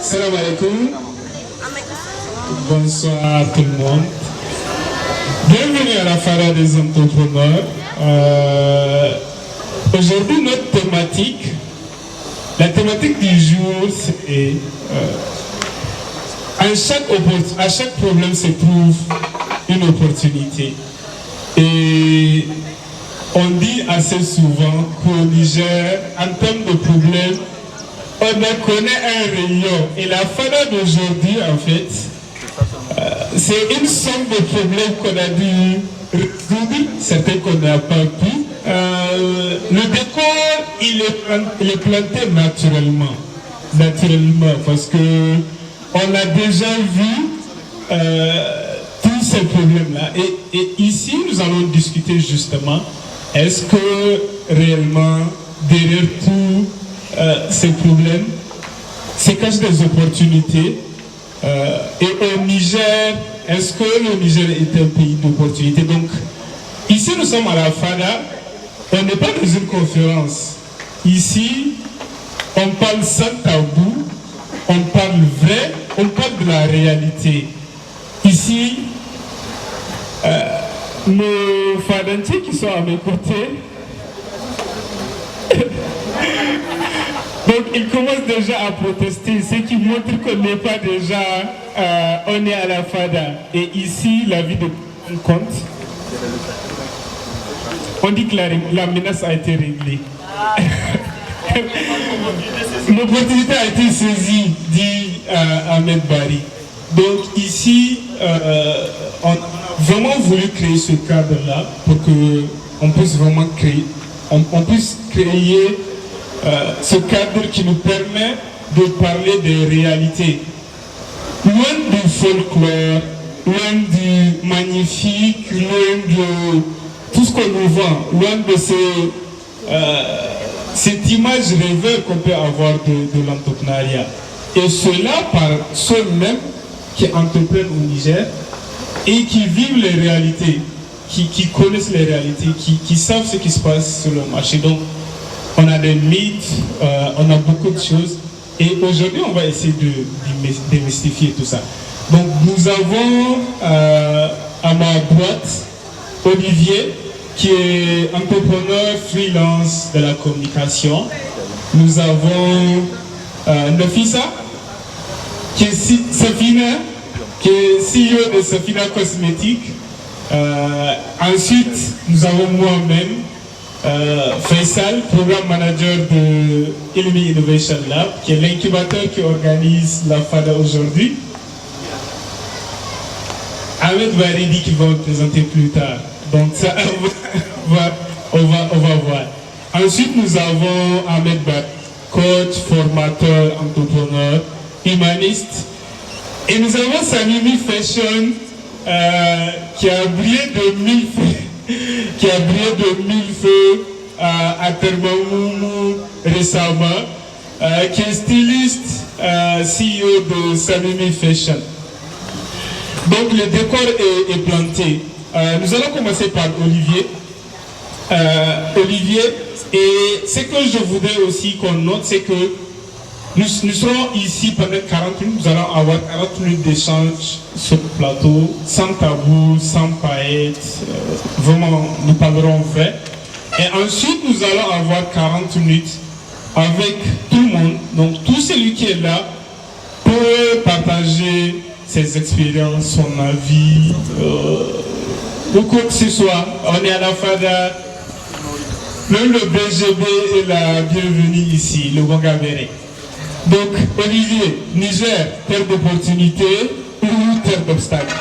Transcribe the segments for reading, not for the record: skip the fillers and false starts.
Salam alaikum. Bonsoir tout le monde. Bienvenue à la Fada des entrepreneurs. Aujourd'hui, notre thématique, la thématique du jour, c'est à chaque problème se trouve une opportunité. Et on dit assez souvent qu'au Niger, en termes de problèmes, on en connaît un rayon. Et la Fada d'aujourd'hui, en fait, c'est une somme de problèmes qu'on a dû résoudre, certains qu'on n'a pas pu. Le décor, il est planté naturellement, parce que on a déjà vu tous ces problèmes-là. Et ici, nous allons discuter justement, est-ce que réellement, derrière tous ces problèmes, se cachent des opportunités? Et au Niger, est-ce que le Niger est un pays d'opportunités? Donc, ici, nous sommes à la Fada. On n'est pas dans une conférence. Ici, on parle sans tabou, on parle vrai, on parle de la réalité. Ici, nos fadantiers qui sont à mes côtés, donc ils commencent déjà à protester, ce qui montre qu'on n'est pas déjà, on est à la Fada. Et ici, la vie de compte. On dit que la menace a été réglée. L'opportunité a été saisie, dit Ahmed Bari. Donc ici, on a vraiment voulu créer ce cadre-là pour qu'on puisse vraiment créer, on puisse créer ce cadre qui nous permet de parler des réalités. Loin du folklore, loin du magnifique, loin de tout ce qu'on nous vend, loin de cette image rêveuse qu'on peut avoir de l'entrepreneuriat. Et cela par ceux mêmes qui entreprennent au Niger et qui vivent les réalités, qui connaissent les réalités, qui savent ce qui se passe sur le marché. Donc, on a des mythes, on a beaucoup de choses. Et aujourd'hui, on va essayer de démystifier tout ça. Donc, nous avons à ma droite Olivier, qui est entrepreneur freelance de la communication. Nous avons Nafisa, qui est Safina, qui est CEO de Safina Cosmétiques. Ensuite, nous avons moi-même, Faisal, programme manager de Ilmi Innovation Lab, qui est l'incubateur qui organise la FADA aujourd'hui. Ahmed Baridi qui va vous présenter plus tard. Donc ça, on va voir. Ensuite, nous avons Ahmed Baridi, coach, formateur, entrepreneur, humaniste. Et nous avons Samimi Fashion, qui a brillé de mille feux, à Termamoumou récemment, qui est styliste, CEO de Samimi Fashion. Donc le décor est planté. Nous allons commencer par Olivier. Et ce que je voudrais aussi qu'on note, c'est que nous serons ici pendant 40 minutes, nous allons avoir 40 minutes d'échange sur le plateau, sans tabou, sans paillettes, vraiment nous parlerons vrai. Et ensuite nous allons avoir 40 minutes avec tout le monde, donc tout celui qui est là peut partager ses expériences, son avis, ou quoi que ce soit. On est à la FADA, même le BGB est la bienvenue ici, le Wangabere. Donc, Olivier, Niger, terre d'opportunité ou terre d'obstacle?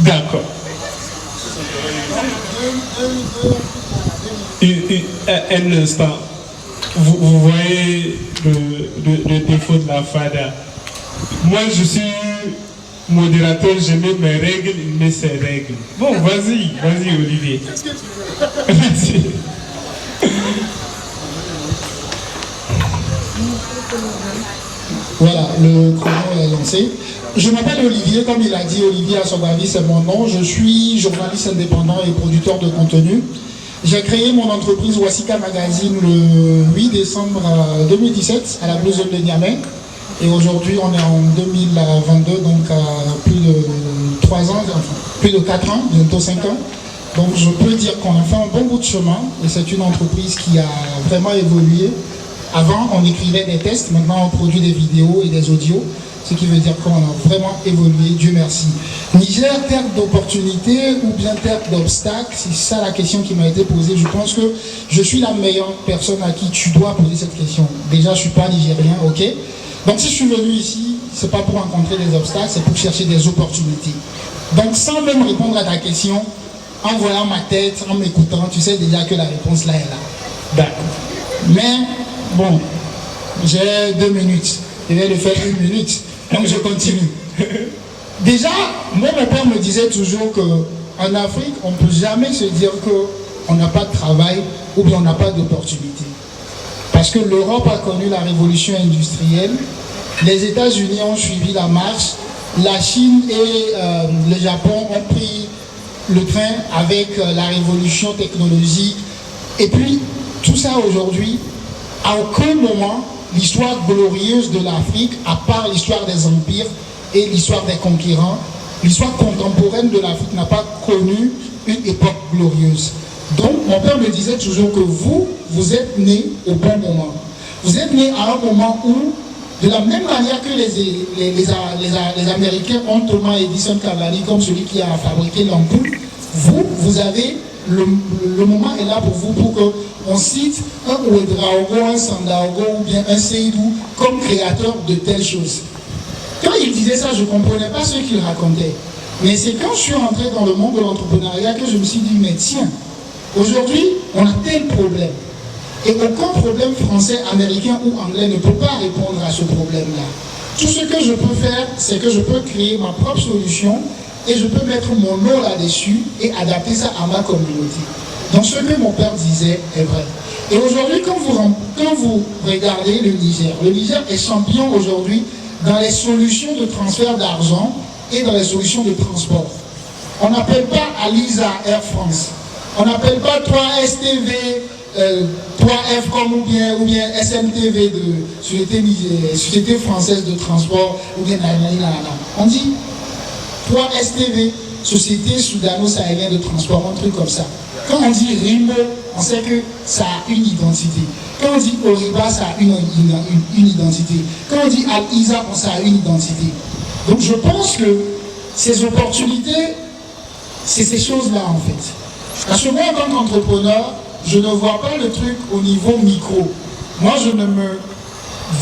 D'accord. Un instant. Vous voyez le défaut de la FADA. Moi, je suis modérateur, je mets mes règles, il met ses règles. Bon, vas-y, Olivier. Vas-y. Voilà, le chrono est lancé. Je m'appelle Olivier, comme il a dit, Olivier Assobavi, c'est mon nom. Je suis journaliste indépendant et producteur de contenu. J'ai créé mon entreprise Wasika Magazine le 8 décembre 2017 à la Blue Zone de Niamey. Et aujourd'hui, on est en 2022, donc à plus de 3 ans, enfin, plus de 4 ans, bientôt 5 ans. Donc je peux dire qu'on a fait un bon bout de chemin et c'est une entreprise qui a vraiment évolué. Avant, on écrivait des tests, maintenant on produit des vidéos et des audios, ce qui veut dire qu'on a vraiment évolué, Dieu merci. Niger, terre d'opportunités ou bien terre d'obstacles, c'est ça la question qui m'a été posée. Je pense que je suis la meilleure personne à qui tu dois poser cette question. Déjà, je ne suis pas nigérien, ok? Donc si je suis venu ici, ce n'est pas pour rencontrer des obstacles, c'est pour chercher des opportunités. Donc sans même répondre à ta question, en voyant ma tête, en m'écoutant, tu sais déjà que la réponse là est là. D'accord. Mais, bon, j'ai 2 minutes. Je vais le faire 1 minute. Donc je continue. Déjà, moi, mon père me disait toujours qu'en Afrique, on ne peut jamais se dire qu'on n'a pas de travail ou bien on n'a pas d'opportunité. Parce que l'Europe a connu la révolution industrielle, les États-Unis ont suivi la marche, la Chine et le Japon ont pris le train avec la révolution technologique. Et puis, tout ça aujourd'hui, à aucun moment, l'histoire glorieuse de l'Afrique, à part l'histoire des empires et l'histoire des conquérants, l'histoire contemporaine de l'Afrique n'a pas connu une époque glorieuse. Donc, mon père me disait toujours que vous êtes nés au bon moment. Vous êtes nés à un moment où, de la même manière que les Américains ont Thomas Edison Cavalier comme celui qui a fabriqué l'ampoule, vous avez, le moment est là pour vous, pour qu'on cite un Ouedraogo, un Sandaogo ou bien un Seydou comme créateur de telles choses. Quand il disait ça, je ne comprenais pas ce qu'il racontait. Mais c'est quand je suis rentré dans le monde de l'entrepreneuriat que je me suis dit, mais tiens, aujourd'hui, on a tel problème. Et aucun problème français, américain ou anglais ne peut pas répondre à ce problème-là. Tout ce que je peux faire, c'est que je peux créer ma propre solution et je peux mettre mon nom là-dessus et adapter ça à ma communauté. Donc ce que mon père disait est vrai. Et aujourd'hui, quand vous regardez le Niger est champion aujourd'hui dans les solutions de transfert d'argent et dans les solutions de transport. On n'appelle pas Alisa Air France. On n'appelle pas 3STV, 3Fcom ou bien SMTV de Société Française de Transport ou bien on dit 3STV, Société Soudano-Sahélienne de Transport, un truc comme ça. Quand on dit RIMO, on sait que ça a une identité. Quand on dit Oriba, ça a une identité. Quand on dit Al-Isa, ça a une identité. Donc je pense que ces opportunités, c'est ces choses-là en fait. Parce que moi, en tant qu'entrepreneur, je ne vois pas le truc au niveau micro. Moi, je ne me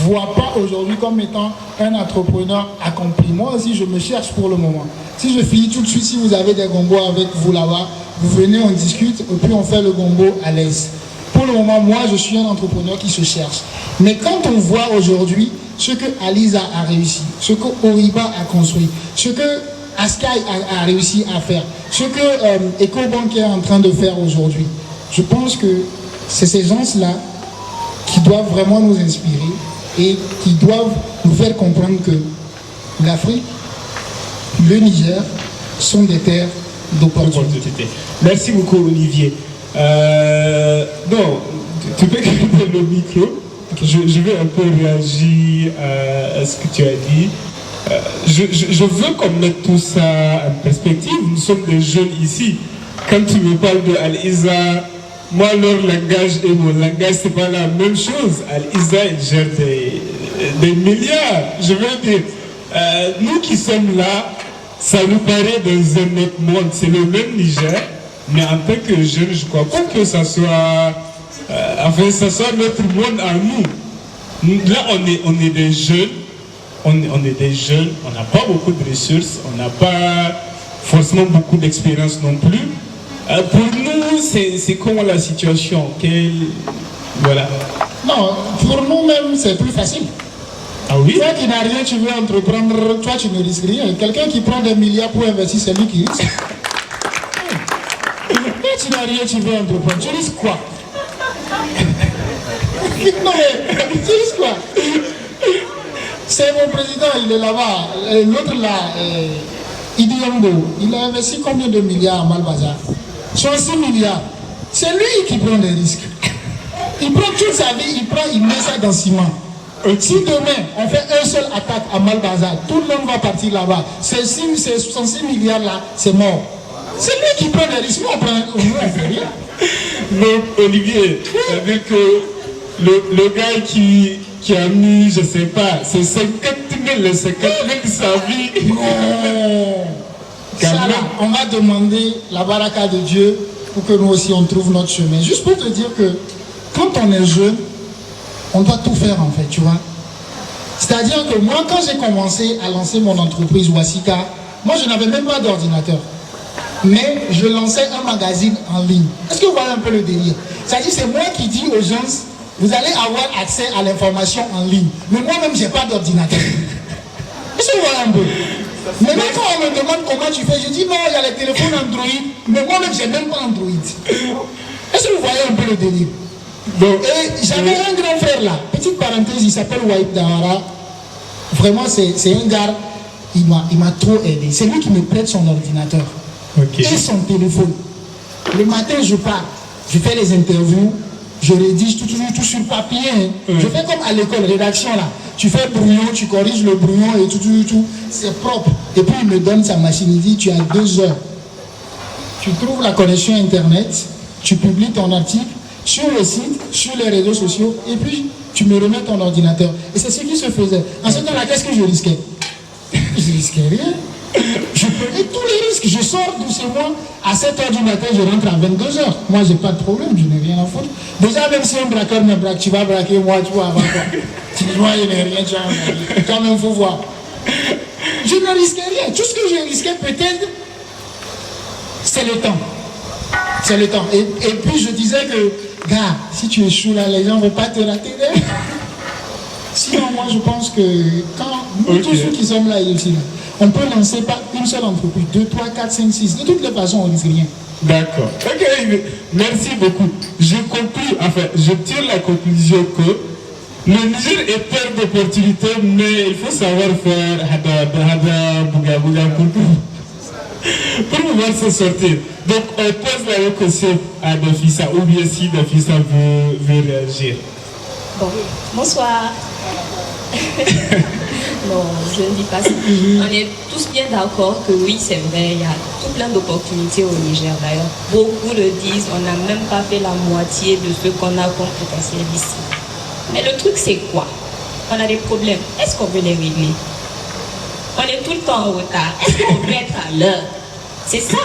vois pas aujourd'hui comme étant un entrepreneur accompli. Moi aussi, je me cherche pour le moment. Si je finis tout de suite, si vous avez des gombos avec vous là-bas, vous venez, on discute, et puis on fait le gombo à l'aise. Pour le moment, moi, je suis un entrepreneur qui se cherche. Mais quand on voit aujourd'hui ce que Alisa a réussi, ce que Oriba a construit, ce que Askai a réussi à faire, ce que EcoBank est en train de faire aujourd'hui, je pense que c'est ces gens-là qui doivent vraiment nous inspirer et qui doivent nous faire comprendre que l'Afrique, le Niger sont des terres d'opportunité. Merci beaucoup, Olivier. Non, tu peux garder le micro. Je vais un peu réagir à ce que tu as dit. Je veux qu'on mette tout ça en perspective. Nous sommes des jeunes ici. Quand tu me parles de Al-Isa, moi, leur langage et mon langage, c'est pas la même chose. Al-Isa, il gère des milliards. Je veux dire, nous qui sommes là, ça nous paraît dans un autre monde. C'est le même Niger, mais en tant que jeunes, je ne crois pas que ça soit, ça soit notre monde à nous. Là, on est des jeunes. On est des jeunes, on n'a pas beaucoup de ressources, on n'a pas forcément beaucoup d'expérience non plus. Pour nous, c'est comment la situation? Voilà. Non, pour nous-mêmes, c'est plus facile. Ah oui? Toi qui n'as rien, tu veux entreprendre, toi tu ne risques rien. Quelqu'un qui prend des milliards pour investir, c'est lui qui risque. Toi tu n'as rien, tu veux entreprendre, tu risques quoi? Non mais, tu risques quoi? C'est mon président, il est là-bas. L'autre là, Idi Yambo, il a investi combien de milliards à Malbaza? 66 milliards. C'est lui qui prend les risques. Il prend toute sa vie, il met ça dans le ciment. Si demain on fait un seul attaque à Malbaza, tout le monde va partir là-bas. Ces 66 milliards là, c'est mort. C'est lui qui prend les risques. On fait rien. Donc Olivier, avec le gars qui a mis, je sais pas, c'est 50 000 de sa vie. Non. Ça, là, on va demander la baraka de Dieu pour que nous aussi on trouve notre chemin. Juste pour te dire que quand on est jeune, on doit tout faire en fait, tu vois. C'est-à-dire que moi, quand j'ai commencé à lancer mon entreprise Wasika, moi je n'avais même pas d'ordinateur. Mais je lançais un magazine en ligne. Est-ce que vous voyez un peu le délire? C'est-à-dire c'est moi qui dis aux gens, vous allez avoir accès à l'information en ligne. Mais moi-même, je n'ai pas d'ordinateur. Est-ce que vous voyez un peu? Maintenant, quand on me demande comment tu fais, je dis non, il y a les téléphones Android. Mais moi-même, je n'ai même pas Android. Est-ce que vous voyez un peu le délire? Et j'avais un grand frère là, petite parenthèse, il s'appelle Waïd Dawara. Vraiment, c'est un gars, il m'a trop aidé. C'est lui qui me prête son ordinateur et son téléphone. Le matin, je pars, je fais les interviews, je rédige tout sur papier. Hein. Je fais comme à l'école, rédaction là. Tu fais brouillon, tu corriges le brouillon et tout. C'est propre. Et puis il me donne sa machine, il dit tu as 2 heures. Tu trouves la connexion internet, tu publies ton article sur le site, sur les réseaux sociaux, et puis tu me remets ton ordinateur. Et c'est ce qui se faisait. En ce temps-là, qu'est-ce que je risquais? Je risquais rien. Je prenais tous les risques. Je sors doucement à 7h du matin, je rentre à 22h. Moi, j'ai pas de problème, je n'ai rien à foutre. Déjà, même si un braqueur me braque, tu vas braquer moi, tu vas avoir quoi? Si moi, il n'y a rien, tu vas rien. Quand même, il faut voir. Je ne risquais rien. Tout ce que je risquais, peut-être, c'est le temps. C'est le temps. Et puis, je disais que, gars, si tu échoues là, les gens ne vont pas te rater. Sinon, moi, je pense que quand nous, tous ceux qui sommes là ici, on peut lancer pas une seule entreprise, 2, 3, 4, 5, 6. De toutes les façons, on ne risque rien. D'accord. Ok, merci beaucoup. Je conclue, enfin, je tire la conclusion que le Niger est terre d'opportunités, mais il faut savoir faire hada bouga bouga pour pouvoir se sortir. Donc, on pose la question à Nafissa, ou bien si Nafissa veut réagir. Bon, bonsoir. Non, je ne dis pas ça. On est tous bien d'accord que oui, c'est vrai, il y a tout plein d'opportunités au Niger d'ailleurs. Beaucoup le disent, on n'a même pas fait la moitié de ce qu'on a comme potentiel ici. Mais le truc, c'est quoi? On a des problèmes. Est-ce qu'on veut les régler? On est tout le temps en retard. Est-ce qu'on veut être à l'heure? C'est ça.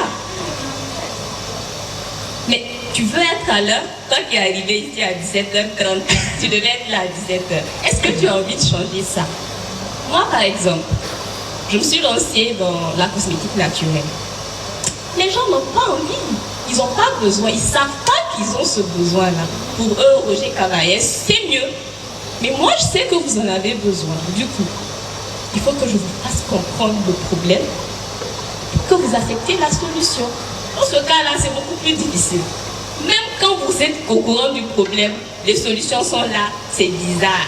Mais tu veux être à l'heure? Toi qui es arrivé ici à 17h30, tu devais être là à 17h. Est-ce que tu as envie de changer ça? Moi, par exemple, je me suis lancée dans la cosmétique naturelle. Les gens n'ont pas envie. Ils n'ont pas besoin. Ils ne savent pas qu'ils ont ce besoin-là. Pour eux, Roger Cavaillès, c'est mieux. Mais moi, je sais que vous en avez besoin. Du coup, il faut que je vous fasse comprendre le problème pour que vous acceptiez la solution. Dans ce cas-là, c'est beaucoup plus difficile. Même quand vous êtes au courant du problème, les solutions sont là, c'est bizarre.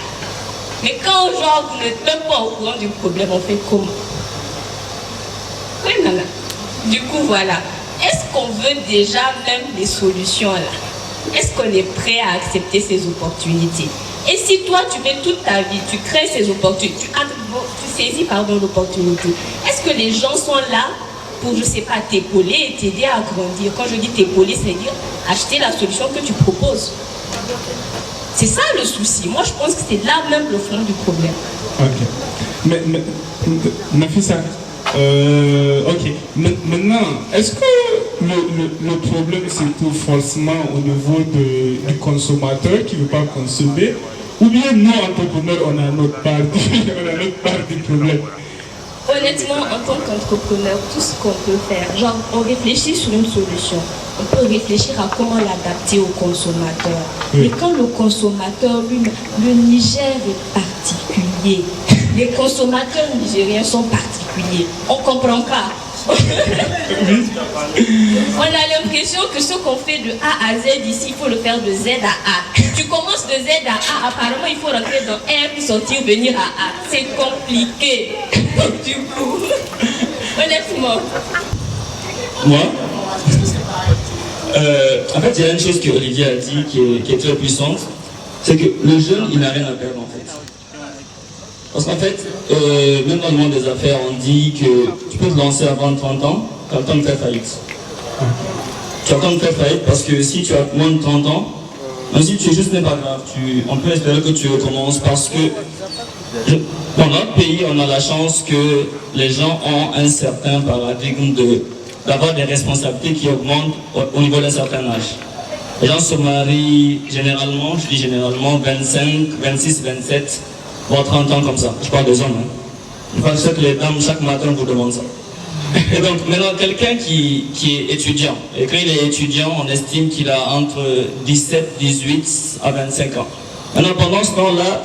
Mais quand genre vous n'êtes même pas au courant du problème, on fait comment? Oui, Nana. Du coup, voilà. Est-ce qu'on veut déjà même les solutions là? Est-ce qu'on est prêt à accepter ces opportunités? Et si toi, tu mets toute ta vie, tu crées ces opportunités, tu saisis l'opportunité, est-ce que les gens sont là pour, je ne sais pas, t'épauler et t'aider à grandir? Quand je dis t'épauler, c'est-à-dire acheter la solution que tu proposes. C'est ça le souci. Moi, je pense que c'est là même le fond du problème. Ok. Mais Nafissa, ok. Maintenant, est-ce que le problème se trouve forcément au niveau du consommateur qui ne veut pas consommer, ou bien nous, entrepreneurs, on a notre part du problème? Honnêtement, en tant qu'entrepreneur, tout ce qu'on peut faire, genre on réfléchit sur une solution, on peut réfléchir à comment l'adapter au consommateur. Oui. Mais quand le consommateur, lui, le Niger est particulier. Les consommateurs nigériens sont particuliers. On ne comprend pas. On a l'impression que ce qu'on fait de A à Z ici, il faut le faire de Z à A. Tu commences de Z à A, apparemment il faut rentrer dans R pour sortir, venir à A. C'est compliqué. Du coup, honnêtement. Moi en fait, il y a une chose que Olivier a dit qui est très puissante, c'est que le jeune, il n'a rien à perdre en fait. Parce qu'en fait, même dans le monde des affaires, on dit que tu peux te lancer avant 30 ans, tu as le temps de faire faillite. Tu as le temps de faire faillite parce que si tu as moins de 30 ans, même si tu es juste, n'est pas grave, on peut espérer que tu recommences parce que dans notre pays, on a la chance que les gens ont un certain paradigme d'avoir des responsabilités qui augmentent au niveau d'un certain âge. Les gens se marient généralement, je dis généralement, 25, 26, 27, voire 30 ans comme ça. Je parle des hommes. Hein. Je pense que les dames, chaque matin, vous demandent ça. Et donc, maintenant, quelqu'un qui est étudiant, et quand il est étudiant, on estime qu'il a entre 17, 18 à 25 ans. Maintenant, pendant ce temps-là,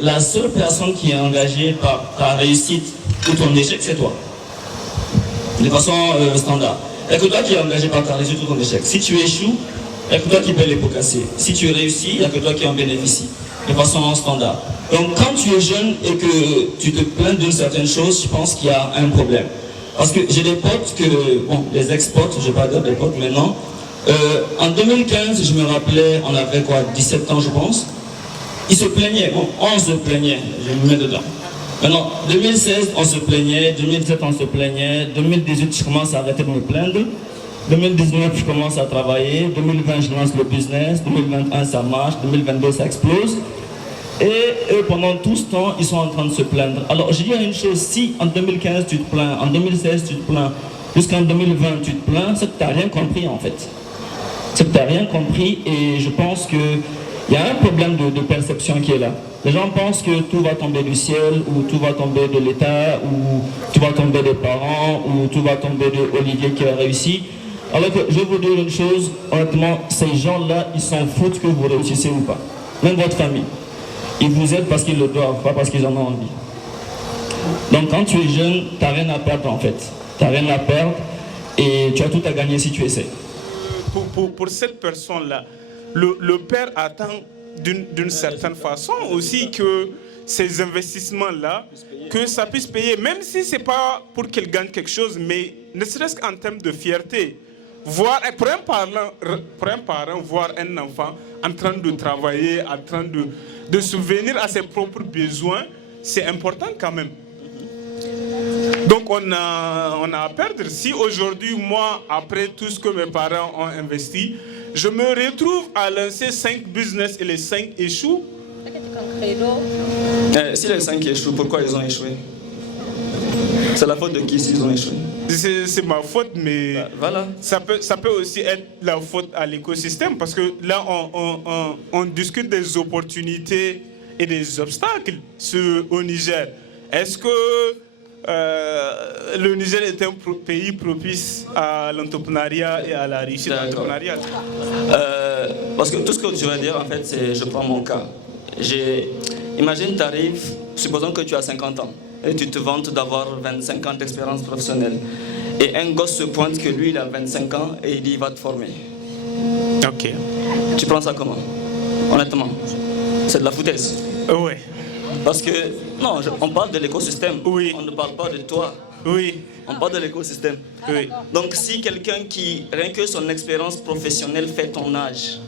la seule personne qui est engagée par ta réussite ou ton échec, c'est toi. De façon standard. Il n'y a que toi qui es engagé par ta réussite ou ton échec. Si tu échoues, il n'y a que toi qui paie les pots cassés. Si tu réussis, il n'y a que toi qui en bénéficie. De façon standard. Donc quand tu es jeune et que tu te plains d'une certaine chose, je pense qu'il y a un problème. Parce que j'ai des potes bon, les ex-potes, je ne vais pas dire des potes maintenant. En 2015, je me rappelais, on avait quoi, 17 ans je pense. Ils se plaignaient, bon, on se plaignait, je me mets dedans. Maintenant, 2016, on se plaignait, 2017, on se plaignait, 2018, je commence à arrêter de me plaindre. 2019, je commence à travailler, 2020, je lance le business, 2021, ça marche, 2022, ça explose. Et pendant tout ce temps, ils sont en train de se plaindre. Alors, je dis une chose, si en 2015, tu te plains, en 2016, tu te plains, jusqu'en 2020, tu te plains, c'est que tu n'as rien compris, en fait. C'est que tu n'as rien compris, et je pense qu'il y a un problème de perception qui est là. Les gens pensent que tout va tomber du ciel, ou tout va tomber de l'État, ou tout va tomber des parents, ou tout va tomber de Olivier qui a réussi. Alors que je vais vous dire une chose, honnêtement, ces gens-là, ils s'en foutent que vous réussissez ou pas. Même votre famille. Ils vous aident parce qu'ils le doivent, pas parce qu'ils en ont envie. Donc quand tu es jeune, tu n'as rien à perdre en fait. Tu n'as rien à perdre et tu as tout à gagner si tu essaies. Pour cette personne-là, le père attend d'une certaine façon aussi que ces investissements-là, que ça puisse payer, même si ce n'est pas pour qu'elle gagne quelque chose, mais ne serait-ce qu'en termes de fierté. Voir, pour un parent, voir un enfant en train de travailler, en train de subvenir à ses propres besoins, c'est important quand même. Donc on a à perdre. Si aujourd'hui, moi, après tout ce que mes parents ont investi, je me retrouve à lancer 5 business et les 5 échouent. Si les 5 échouent, pourquoi ils ont échoué? C'est la faute de qui s'ils ont échoué? C'est ma faute, mais voilà. Ça peut aussi être la faute à l'écosystème, parce que là, on discute des opportunités et des obstacles au Niger. Est-ce que le Niger est un pays propice à l'entrepreneuriat et à la réussite entrepreneuriale? Parce que tout ce que tu vas dire, en fait, c'est, je prends mon cas. Imagine, tu arrives, supposons que tu as 50 ans. Et tu te vantes d'avoir 25 ans d'expérience professionnelle. Et un gosse se pointe que lui, il a 25 ans et il dit, il va te former. Ok. Tu prends ça comment? Honnêtement, c'est de la foutaise. Oui. Parce que, non, on parle de l'écosystème. Oui. On ne parle pas de toi. Oui. On parle de l'écosystème. Oui. Donc, si quelqu'un qui, rien que son expérience professionnelle fait ton âge,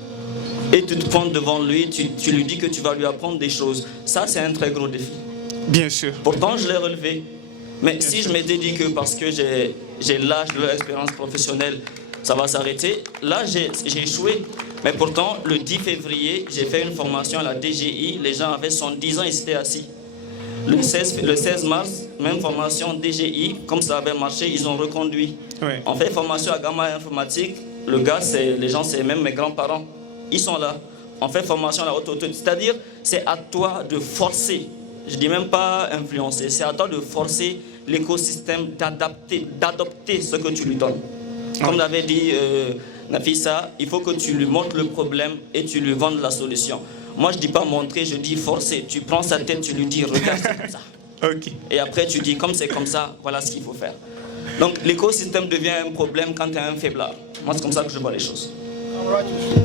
et tu te pointes devant lui, tu lui dis que tu vas lui apprendre des choses, ça, c'est un très gros défi. Bien sûr. Pourtant, je l'ai relevé. Mais si je m'étais dit que parce que j'ai l'âge de l'expérience professionnelle, ça va s'arrêter, là, j'ai échoué. Mais pourtant, le 10 février, j'ai fait une formation à la DGI. Les gens avaient 70 ans, ils étaient assis. Le 16 mars, même formation DGI. Comme ça avait marché, ils ont reconduit. Oui. On fait formation à Gamma Informatique. Le gars, les gens, c'est même mes grands-parents. Ils sont là. On fait formation à la haute autorité. C'est-à-dire, c'est à toi de forcer. Je ne dis même pas influencer, c'est à toi de forcer l'écosystème d'adopter ce que tu lui donnes. Comme l'avait dit Nafisa, il faut que tu lui montres le problème et tu lui vendes la solution. Moi, je ne dis pas montrer, je dis forcer. Tu prends sa tête, tu lui dis, regarde, c'est comme ça. Ok. Et après, tu dis, comme c'est comme ça, voilà ce qu'il faut faire. Donc l'écosystème devient un problème quand tu es un faiblard. Moi, c'est comme ça que je vois les choses.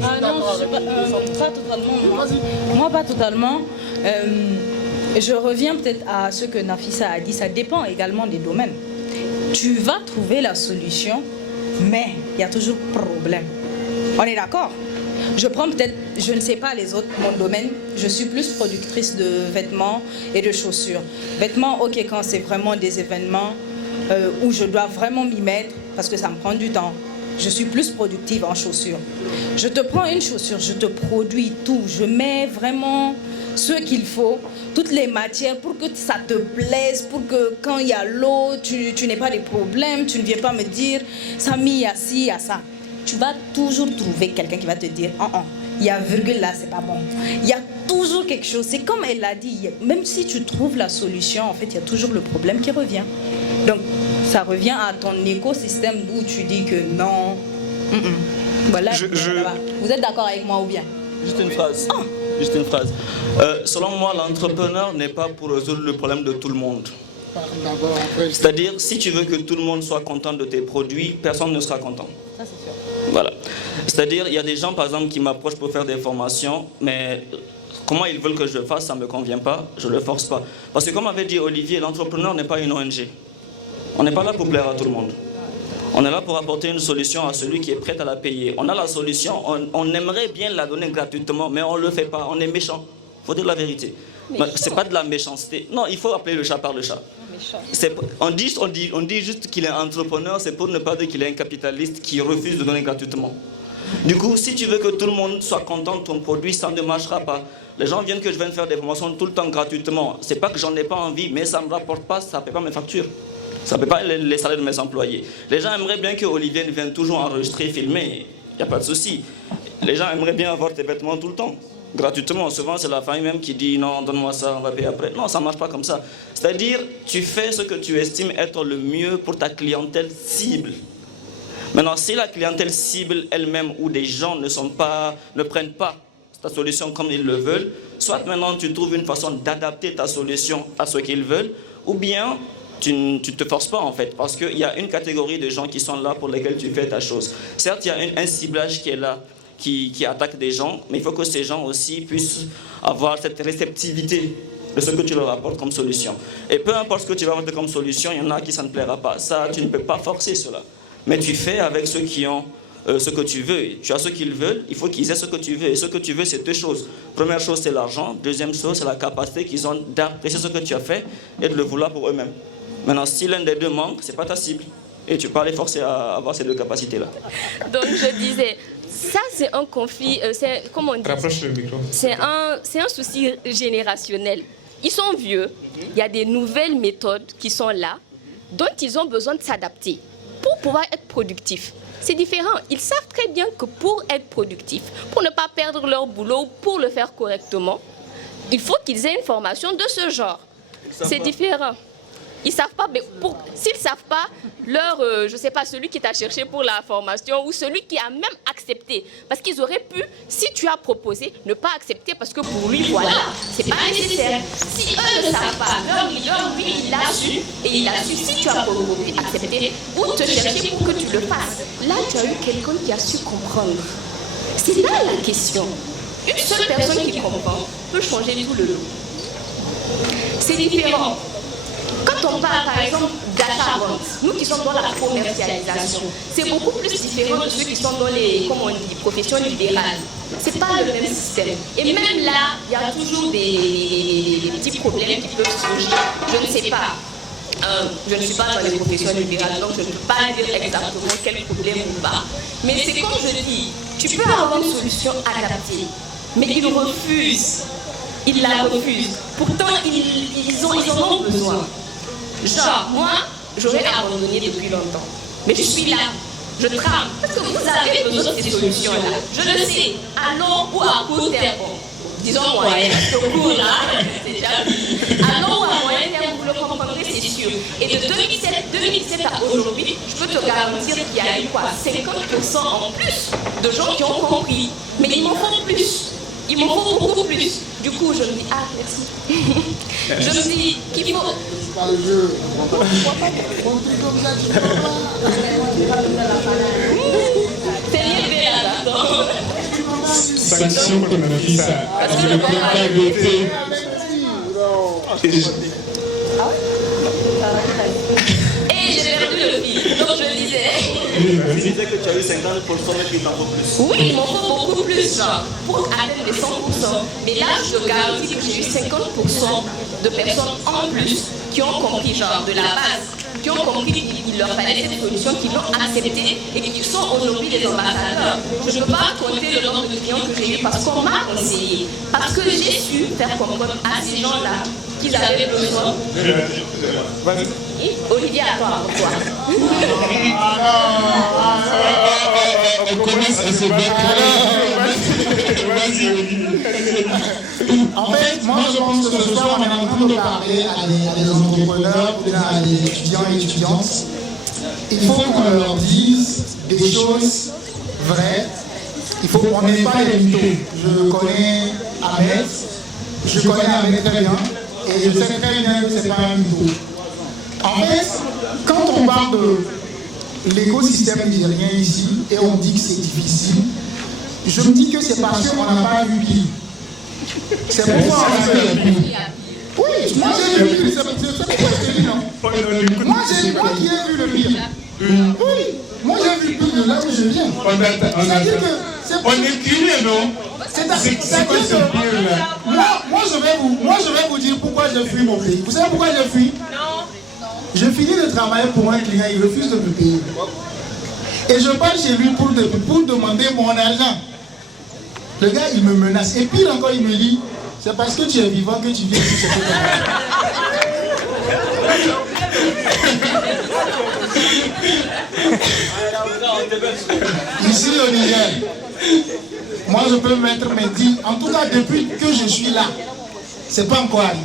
Ah non, pas totalement. Moi, pas totalement. Je reviens peut-être à ce que Nafissa a dit. Ça dépend également des domaines. Tu vas trouver la solution, mais il y a toujours problème. On est d'accord? Je prends peut-être, je ne sais pas les autres, mon domaine, je suis plus productrice de vêtements et de chaussures. Vêtements, ok, quand c'est vraiment des événements où je dois vraiment m'y mettre parce que ça me prend du temps. Je suis plus productive en chaussures. Je te prends une chaussure, je te produis tout. Je mets vraiment ce qu'il faut, toutes les matières pour que ça te plaise, pour que quand il y a l'eau, tu n'aies pas de problèmes, tu ne viens pas me dire ça mis il y a ci, il y a ça. Tu vas toujours trouver quelqu'un qui va te dire il y a virgule là, c'est pas bon. Il y a toujours quelque chose. C'est comme elle l'a dit, même si tu trouves la solution, en fait, il y a toujours le problème qui revient. Donc, ça revient à ton écosystème où tu dis que non. Voilà. Vous êtes d'accord avec moi ou bien? Juste une phrase. Juste une phrase. Selon moi, l'entrepreneur n'est pas pour résoudre le problème de tout le monde. C'est-à-dire, si tu veux que tout le monde soit content de tes produits, personne ne sera content. Ça, c'est sûr. Voilà. C'est-à-dire, il y a des gens, par exemple, qui m'approchent pour faire des formations, mais comment ils veulent que je le fasse, ça ne me convient pas, je ne le force pas. Parce que comme avait dit Olivier, l'entrepreneur n'est pas une ONG. On n'est pas là pour plaire à tout le monde. On est là pour apporter une solution à celui qui est prêt à la payer. On a la solution, on aimerait bien la donner gratuitement, mais on ne le fait pas, on est méchant. Il faut dire la vérité. Ce n'est pas de la méchanceté. Non, il faut appeler le chat par le chat. On dit juste qu'il est entrepreneur, c'est pour ne pas dire qu'il est un capitaliste qui refuse de donner gratuitement. Du coup, si tu veux que tout le monde soit content de ton produit, ça ne marchera pas. Les gens viennent que je vienne faire des formations tout le temps gratuitement. C'est pas que j'en ai pas envie, mais ça ne me rapporte pas, ça ne paie pas mes factures. Ça ne paie pas les salaires de mes employés. Les gens aimeraient bien que Olivier vienne toujours enregistrer, filmer. Il n'y a pas de souci. Les gens aimeraient bien avoir tes vêtements tout le temps. Gratuitement, souvent c'est la famille même qui dit non, donne-moi ça, on va payer après. Non, ça ne marche pas comme ça. C'est-à-dire, tu fais ce que tu estimes être le mieux pour ta clientèle cible. Maintenant, si la clientèle cible elle-même ou des gens ne prennent pas ta solution comme ils le veulent, soit maintenant tu trouves une façon d'adapter ta solution à ce qu'ils veulent, ou bien tu ne te forces pas en fait, parce qu'il y a une catégorie de gens qui sont là pour lesquels tu fais ta chose. Certes, il y a un ciblage qui est là, qui attaque des gens, mais il faut que ces gens aussi puissent avoir cette réceptivité de ce que tu leur apportes comme solution. Et peu importe ce que tu vas apporter comme solution, il y en a qui ça ne plaira pas. Ça, tu ne peux pas forcer cela. Mais tu fais avec ceux qui ont ce que tu veux. Tu as ce qu'ils veulent, il faut qu'ils aient ce que tu veux. Et ce que tu veux, c'est deux choses. Première chose, c'est l'argent. Deuxième chose, c'est la capacité qu'ils ont d'apprécier ce que tu as fait et de le vouloir pour eux-mêmes. Maintenant, si l'un des deux manque, ce n'est pas ta cible. Et tu peux pas les forcer à avoir ces deux capacités-là. Donc, je disais, ça, c'est un conflit, comment on dit? Rapproche le micro. C'est un souci générationnel. Ils sont vieux, il y a des nouvelles méthodes qui sont là, dont ils ont besoin de s'adapter pour pouvoir être productifs. C'est différent. Ils savent très bien que pour être productifs, pour ne pas perdre leur boulot, pour le faire correctement, il faut qu'ils aient une formation de ce genre. C'est différent. Ils savent pas, mais s'ils ne savent pas, je sais pas, celui qui t'a cherché pour la formation ou celui qui a même accepté. Parce qu'ils auraient pu, si tu as proposé, ne pas accepter parce que pour lui, voilà, c'est pas nécessaire. Si eux ne savent pas, leur leader, lui, il l'a su et il a su. Si tu as proposé, accepté ou te chercher pour que tu le fasses, là, tu as eu quelqu'un qui a su comprendre. C'est là la question. Une seule personne qui comprend peut changer tout le lot. C'est différent. Quand on parle par exemple d'achat-vente, nous qui sommes dans la commercialisation, c'est beaucoup plus différent de ceux qui sont dans les, comment on dit, professions libérales. C'est pas le même système. Et même là, il y a toujours des petits problèmes qui peuvent surgir. Je ne sais pas. Je ne suis pas dans les professions libérales, donc je ne peux pas dire exactement quel problème ou pas. Mais c'est comme je dis, tu peux avoir une solution adaptée, mais ils refusent. Ils la refusent. Pourtant, ils en ont besoin. Genre, moi, j'aurais abandonné depuis longtemps. Mais je suis là. Je trame. Parce que vous avez besoin de ces solutions-là. Je le sais. À long ou à court terme. Disons moyen. Parce que court là, c'est déjà. À long ou à moyen terme, vous le comprendrez, c'est sûr. Et de 2007 à aujourd'hui, je peux te garantir qu'il y a eu quoi 50% en plus de gens qui ont compris. Mais il m'en faut plus. il m'en faut beaucoup plus. Du coup, je me dis, ah, merci. Je me dis qu'il faut... Pas le jeu. C'est lié là-dedans. Sanction pour Nafisa. Je ne peux pas voter. Et j'ai perdu le fil. Donc je disais... Tu disais que tu as eu 50% mais qu'il t'en faut plus. Oui, il m'en faut beaucoup plus, genre, pour atteindre les 100%. Mais là, je te garantis que j'ai eu 50% de personnes en plus qui ont compris, genre, de la base, qui ont compris qu'il leur fallait cette solution, qui l'ont acceptée et qui sont aujourd'hui des ambassadeurs. Je ne peux pas compter le nombre de clients que j'ai eu parce qu'on m'a conseillé. Parce que j'ai su faire comprendre à ces gens-là qu'ils avaient besoin. Olivier, à toi, pourquoi? On commence à se battre. Vas-y, Olivier. En fait, moi je pense que ce soir on est en train de parler à des entrepreneurs, à des étudiants et étudiantes. Il faut qu'on leur dise des choses vraies. Il faut qu'on n'ait pas les mythos. Je connais Ahmed très bien, et je sais très bien que ce n'est pas un mytho. En fait, quand on parle de l'écosystème nigérien ici, et on dit que c'est difficile, je me dis que c'est parce qu'on n'a pas vu pire. C'est pourquoi on a fait le pire. Oui, moi j'ai vu le pire, c'est pourquoi je te dis non. Moi qui ai vu le pire. Oui, moi j'ai vu le pire de là où je viens. On est crié, non? C'est quoi ce pire là? Moi je vais vous dire pourquoi je fuis mon pays. Vous savez pourquoi je fuis? Non. Je finis de travailler pour un client, il refuse de me payer. Et je pars chez lui pour demander mon argent. Le gars, il me menace. Et pire encore, il me dit, c'est parce que tu es vivant que tu viens ici. Ici au Niger, moi je peux mettre mes 10. En tout cas, depuis que je suis là, c'est pas encore arrivé.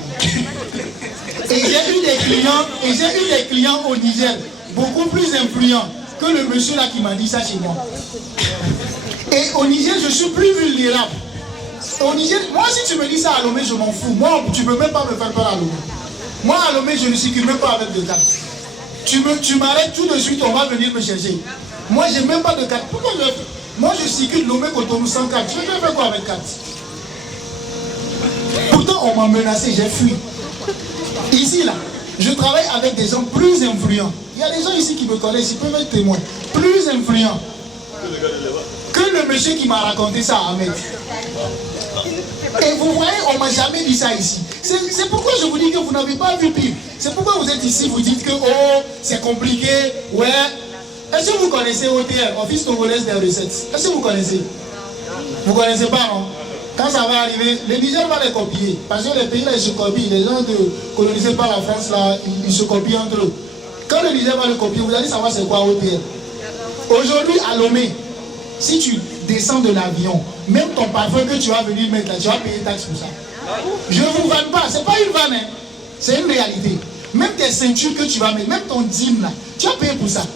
Et j'ai eu des clients au Niger beaucoup plus influents que le monsieur là qui m'a dit ça chez moi. Et au Niger, je suis plus vulnérable. Au Niger, moi si tu me dis ça à Lomé, je m'en fous. Moi, tu ne peux même pas me faire peur à Lomé. Moi à Lomé, je ne circule même pas avec de carte. Tu m'arrêtes tout de suite, on va venir me chercher. Moi, j'ai même pas de carte. Pourquoi moi je circule Lomé Cotonou sans carte. Je vais faire quoi avec carte? Pourtant, on m'a menacé, j'ai fui. Ici, là, je travaille avec des gens plus influents. Il y a des gens ici qui me connaissent, ils peuvent être témoins. Plus influents que le monsieur qui m'a raconté ça à Ahmed. Et vous voyez, on ne m'a jamais dit ça ici. C'est pourquoi je vous dis que vous n'avez pas vu pire. C'est pourquoi vous êtes ici, vous dites que oh, c'est compliqué. Ouais. Est-ce que vous connaissez OTR, Office Togolais des Recettes? Est-ce que vous connaissez? Vous ne connaissez pas, non? Quand ça va arriver, le Niger va les copier. Parce que les pays là, ils se copient. Les gens colonisés par la France là, ils se copient entre eux. Quand le Niger va le copier, vous allez savoir c'est quoi OTR. Aujourd'hui, à Lomé, si tu descends de l'avion, même ton parfum que tu vas venir mettre là, tu vas payer taxe pour ça. Je ne vous vanne pas, c'est pas une vanne, hein. C'est une réalité. Même tes ceintures que tu vas mettre, même ton dîme là, tu vas payer pour ça.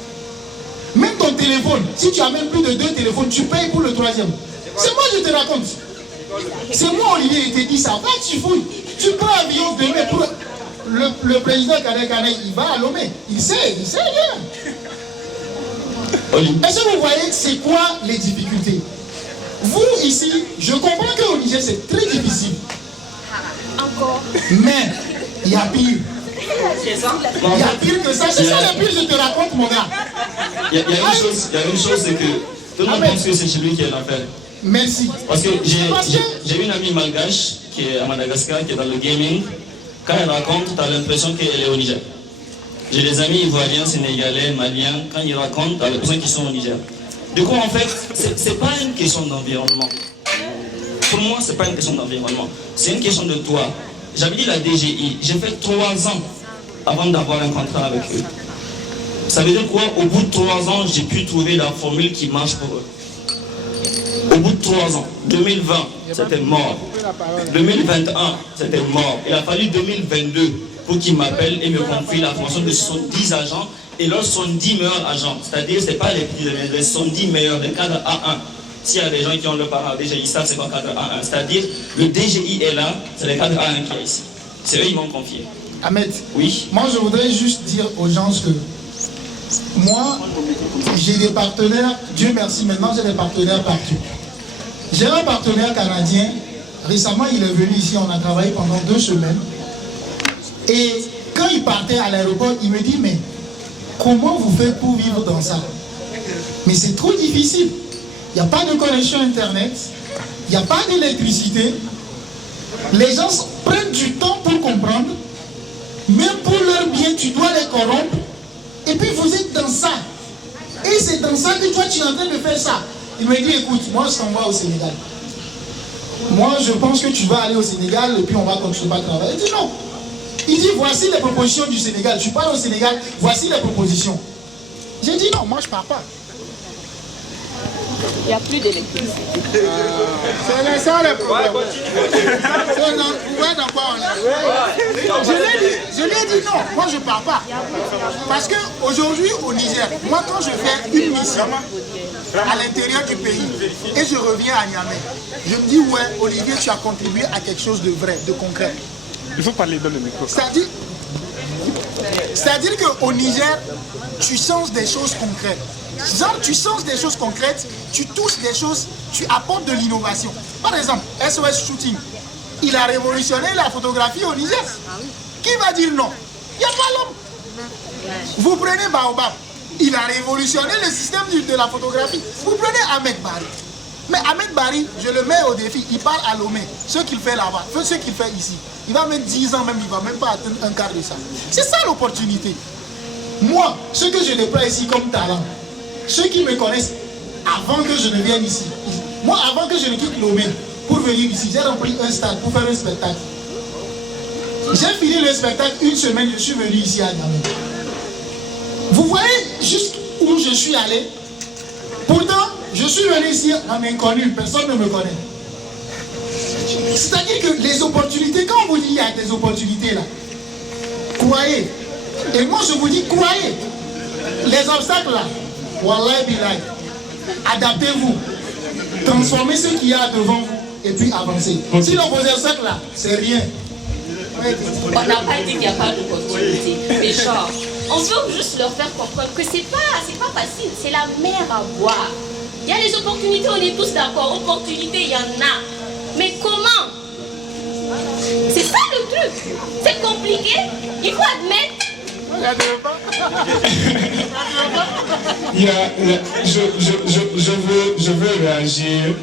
Même ton téléphone, si tu as même plus de 2 téléphones, tu payes pour le 3e. C'est moi je te raconte. C'est moi Olivier, il te dit ça. Va, tu fouilles. Tu prends l'avion demain pour le président Kane, il va à Lomé. Il sait bien. Est-ce que vous voyez c'est quoi les difficultés? Vous ici, je comprends qu'au Niger c'est très difficile. Encore. Mais il y a pire. Il y a pire que ça. C'est ça le pire, je te raconte mon gars. Il y a une chose, c'est que tout le monde pense que c'est chez lui qui est l'affaire. Merci. Parce que j'ai une amie malgache qui est à Madagascar, qui est dans le gaming. Quand elle raconte, tu as l'impression qu'elle est au Niger. J'ai des amis ivoiriens, sénégalais, maliens. Quand ils racontent, tu as l'impression qu'ils sont au Niger. Du coup, en fait, c'est pas une question d'environnement. Pour moi, c'est pas une question d'environnement. C'est une question de toi. J'avais dit la DGI. J'ai fait 3 ans avant d'avoir un contrat avec eux. Ça veut dire quoi? Au bout de 3 ans, j'ai pu trouver la formule qui marche pour eux. Au bout de 3 ans, 2020, c'était mort. 2021, c'était mort. Il a fallu 2022 pour qu'ils m'appellent et me confient la formation de 70 agents et leurs 70 meilleurs agents. C'est-à-dire, ce n'est pas les 70 meilleurs, les cadres A1. s'il y a des gens qui ont leur parent à DGI, ils savent c'est quoi cadre A1. C'est-à-dire, le DGI est là, c'est le cadre A1 qui est ici. C'est eux, ils m'ont confié. Ahmed, oui. Moi je voudrais juste dire aux gens que moi, j'ai des partenaires, Dieu merci, maintenant j'ai des partenaires partout. J'ai un partenaire canadien, récemment il est venu ici, on a travaillé pendant 2 semaines. Et quand il partait à l'aéroport, il me dit, mais comment vous faites pour vivre dans ça? Mais c'est trop difficile. Il n'y a pas de connexion internet, il n'y a pas d'électricité. Les gens prennent du temps pour comprendre. Même pour leur bien, tu dois les corrompre. Et puis vous êtes dans ça. Et c'est dans ça que toi tu es en train de faire ça. Il me dit, écoute, moi je t'envoie au Sénégal. Moi je pense que tu vas aller au Sénégal et puis on va continuer à travailler. Il dit non. Il dit, voici les propositions du Sénégal. Tu pars au Sénégal, voici les propositions. J'ai dit non, moi je pars pas. Il n'y a plus d'électricité. C'est ça le problème. Dans quoi on est. Je lui ai dit non, moi je ne pars pas. Parce qu'aujourd'hui au Niger, moi quand je fais une mission à l'intérieur du pays et je reviens à Niamey, je me dis ouais, Olivier, tu as contribué à quelque chose de vrai, de concret. Il faut parler dans le micro. C'est-à-dire qu'au Niger, tu changes des choses concrètes. Genre, tu changes des choses concrètes, tu touches des choses, tu apportes de l'innovation. Par exemple, SOS Shooting, il a révolutionné la photographie au Niger. Qui va dire non? Il n'y a pas l'homme. Vous prenez Baobab, il a révolutionné le système de la photographie. Vous prenez Ahmed Bari. Mais Ahmed Bari, je le mets au défi, il part à Lomé. Ce qu'il fait là-bas, ce qu'il fait ici. Il va mettre 10 ans même, il ne va même pas atteindre un quart de ça. C'est ça l'opportunité. Moi, ce que je déploie ici comme talent, ceux qui me connaissent avant que je ne vienne ici, moi avant que je ne quitte Lomé pour venir ici, j'ai rempli un stade pour faire un spectacle. J'ai fini le spectacle une semaine, je suis venu ici à Niamey. Vous voyez jusqu'où je suis allé? Pourtant, je suis venu ici en inconnu, personne ne me connaît. C'est-à-dire que les opportunités, quand on vous dit qu'il y a des opportunités là, croyez. Et moi je vous dis, croyez. Les obstacles là, Wallahi billahi, adaptez-vous, transformez ce qu'il y a devant vous et puis avancez. Sinon vos obstacles là, c'est rien. On n'a pas dit qu'il n'y a pas d'opportunité. Mais genre, on veut juste leur faire comprendre que c'est pas facile, c'est la mer à boire. Il y a des opportunités, on est tous d'accord. Opportunités, il y en a. Mais comment? C'est ça le truc. C'est compliqué. Il faut admettre. Je veux réagir